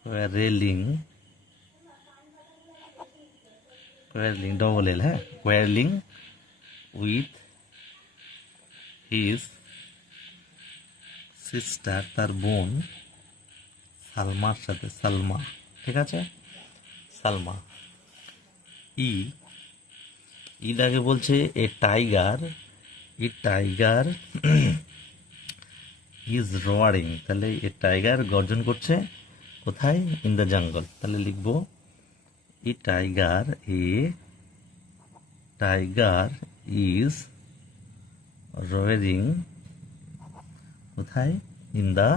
quarrelling, quarrelling double L, হ্যাঁ, কোয়ারেলিং উইথ হিজ সিস্টার, তার বোন সালমার সাথে, সালমা, ঠিক আছে, সালমা। ই ঈদ আগে বলছে a tiger, a tiger is roaring, তাহলে এ টাইগার গর্জন করছে কোথায়? In the jungle. তাহলে লিখবো a tiger, a tiger is roaring, কোথায়? ইন দ্য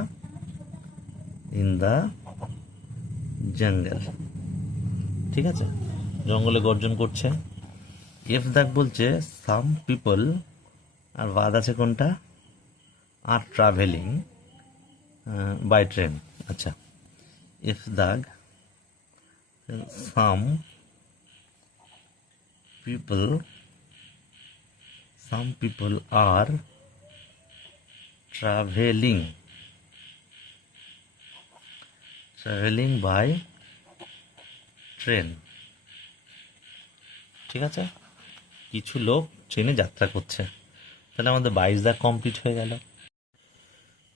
জঙ্গল, ঠিক আছে, জঙ্গলে গর্জন করছে। এফ দাগ বলছে সাম পিপল, আর বাদ আছে কোনটা? Are travelling by train. আচ্ছা, এফ দাগ some people, some people are travelling, travelling by train, ঠিক আছে, কিছু লোক ট্রেনে যাত্রা করছে। তাহলে আমাদের 22 দাগ কমপ্লিট হয়ে গেল।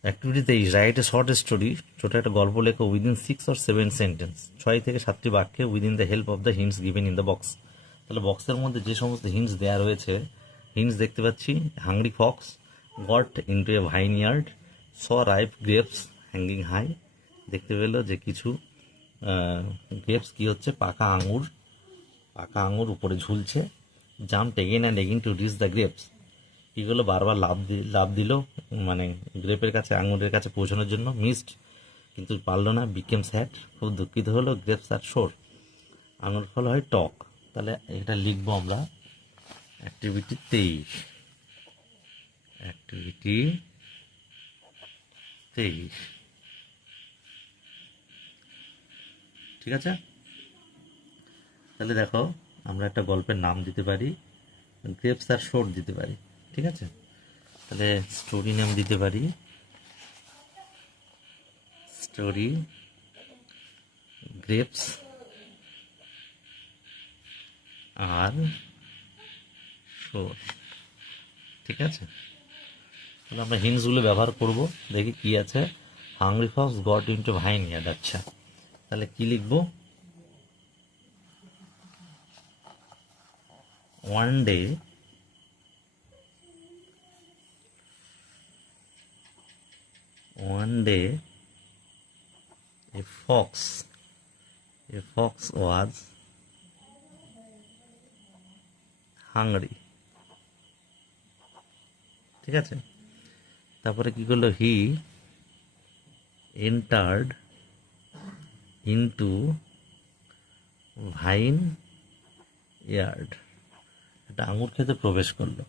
Activity 23, write a short story, ছোট একটা গল্প লেখো উইদিন 6 or 7 সেন্টেন্স, 6 থেকে 7টি বাক্যে, within the help of the hints given in the box. তাহলে বক্সের মধ্যে যে সমস্ত হিন্টস দেওয়া রয়েছে, হিন্টস দেখতে পাচ্ছি, hungry Fox goat into a vine yard, saw ripe grapes hanging high, দেখতে পেলো যে কিছু গ্রেপস কি হচ্ছে, পাকা আঙুর, পাকা আঙুর উপরে ঝুলছে। Jump again and again to reach the grapes, এগুলো বারবার লাভ দিল মানে গ্রেপের কাছে, আঙুরের কাছে পৌঁছানোর জন্য। মিসড, কিন্তু পারলো না। বিকেম স্যাড, খুব দুঃখিত হলো। গ্রেপস আর শোর, আঙুর ফল হয় টক। তাহলে এটা লিখবো আমরা অ্যাক্টিভিটি 23, অ্যাক্টিভিটি 23, ঠিক আছে। তাহলে দেখো, আমরা একটা গল্পের নাম দিতে পারি, গ্রেপস আর শোর দিতে পারি, ঠিক আছে। তাহলে স্টোরি নেম দিতে পারি, স্টোরি গ্রেপস আর শোর, ঠিক আছে। তাহলে আমরা হিন্টসগুলো ব্যবহার করব, দেখি কি আছে। Hungry Fox goat into vine yard, আচ্ছা, তাহলে কি লিখবো? One day a fox was hungry, ঠিক আছে। তারপরে কি করলো? He entered into vine yard, একটা আঙুর খেতে প্রবেশ করলো।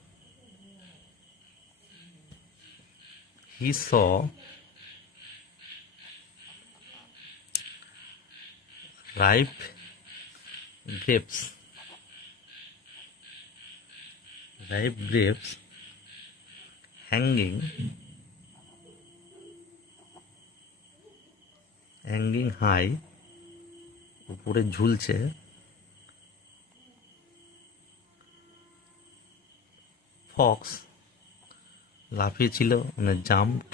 হি স ripe grapes, hanging high, উপরে ঝুলছে। ফক্স লাফিয়েছিল, মানে জাম্পড,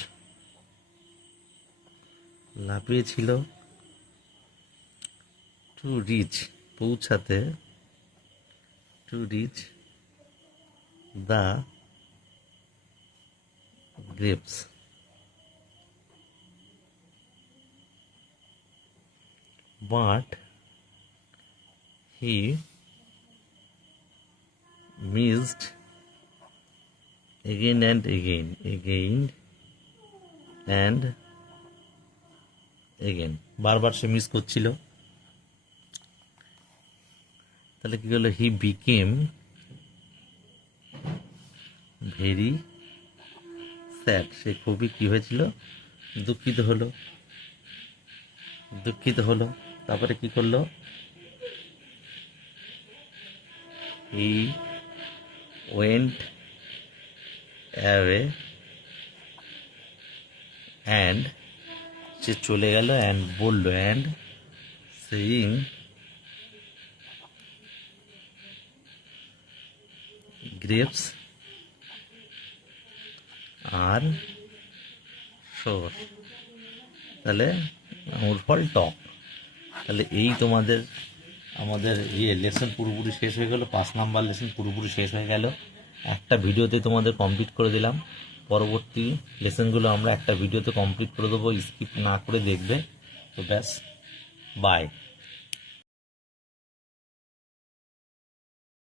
লাফিয়েছিল। টু রিচ পৌঁছাতে, to reach the grapes, but he missed again and again, বারবার সে মিস করছিল। তাহলে কি হলো? হি বিকেম ভেরি স্যাড, সে খুবই কি হয়েছিল? দুঃখিত হলো। তারপরে কি করলো? হি ওয়েন্ট অ্যাওয়ে অ্যান্ড, সে চলে গেল, অ্যান্ড বলল, অ্যান্ড সেইং গ্রেপস আর শোর। তাহলে আঙুর ফল টক। তাহলে এই তোমাদের আমাদের লেসন পুরোপুরি শেষ হয়ে গেল, 5 নাম্বার লেসন পুরোপুরি শেষ হয়ে গেল। একটা ভিডিওতে তোমাদের কমপ্লিট করে দিলাম। পরবর্তী লেসনগুলো আমরা একটা ভিডিওতে কমপ্লিট করে দেবো, স্কিপ না করে দেখবে। তো ব্যাস, বাই।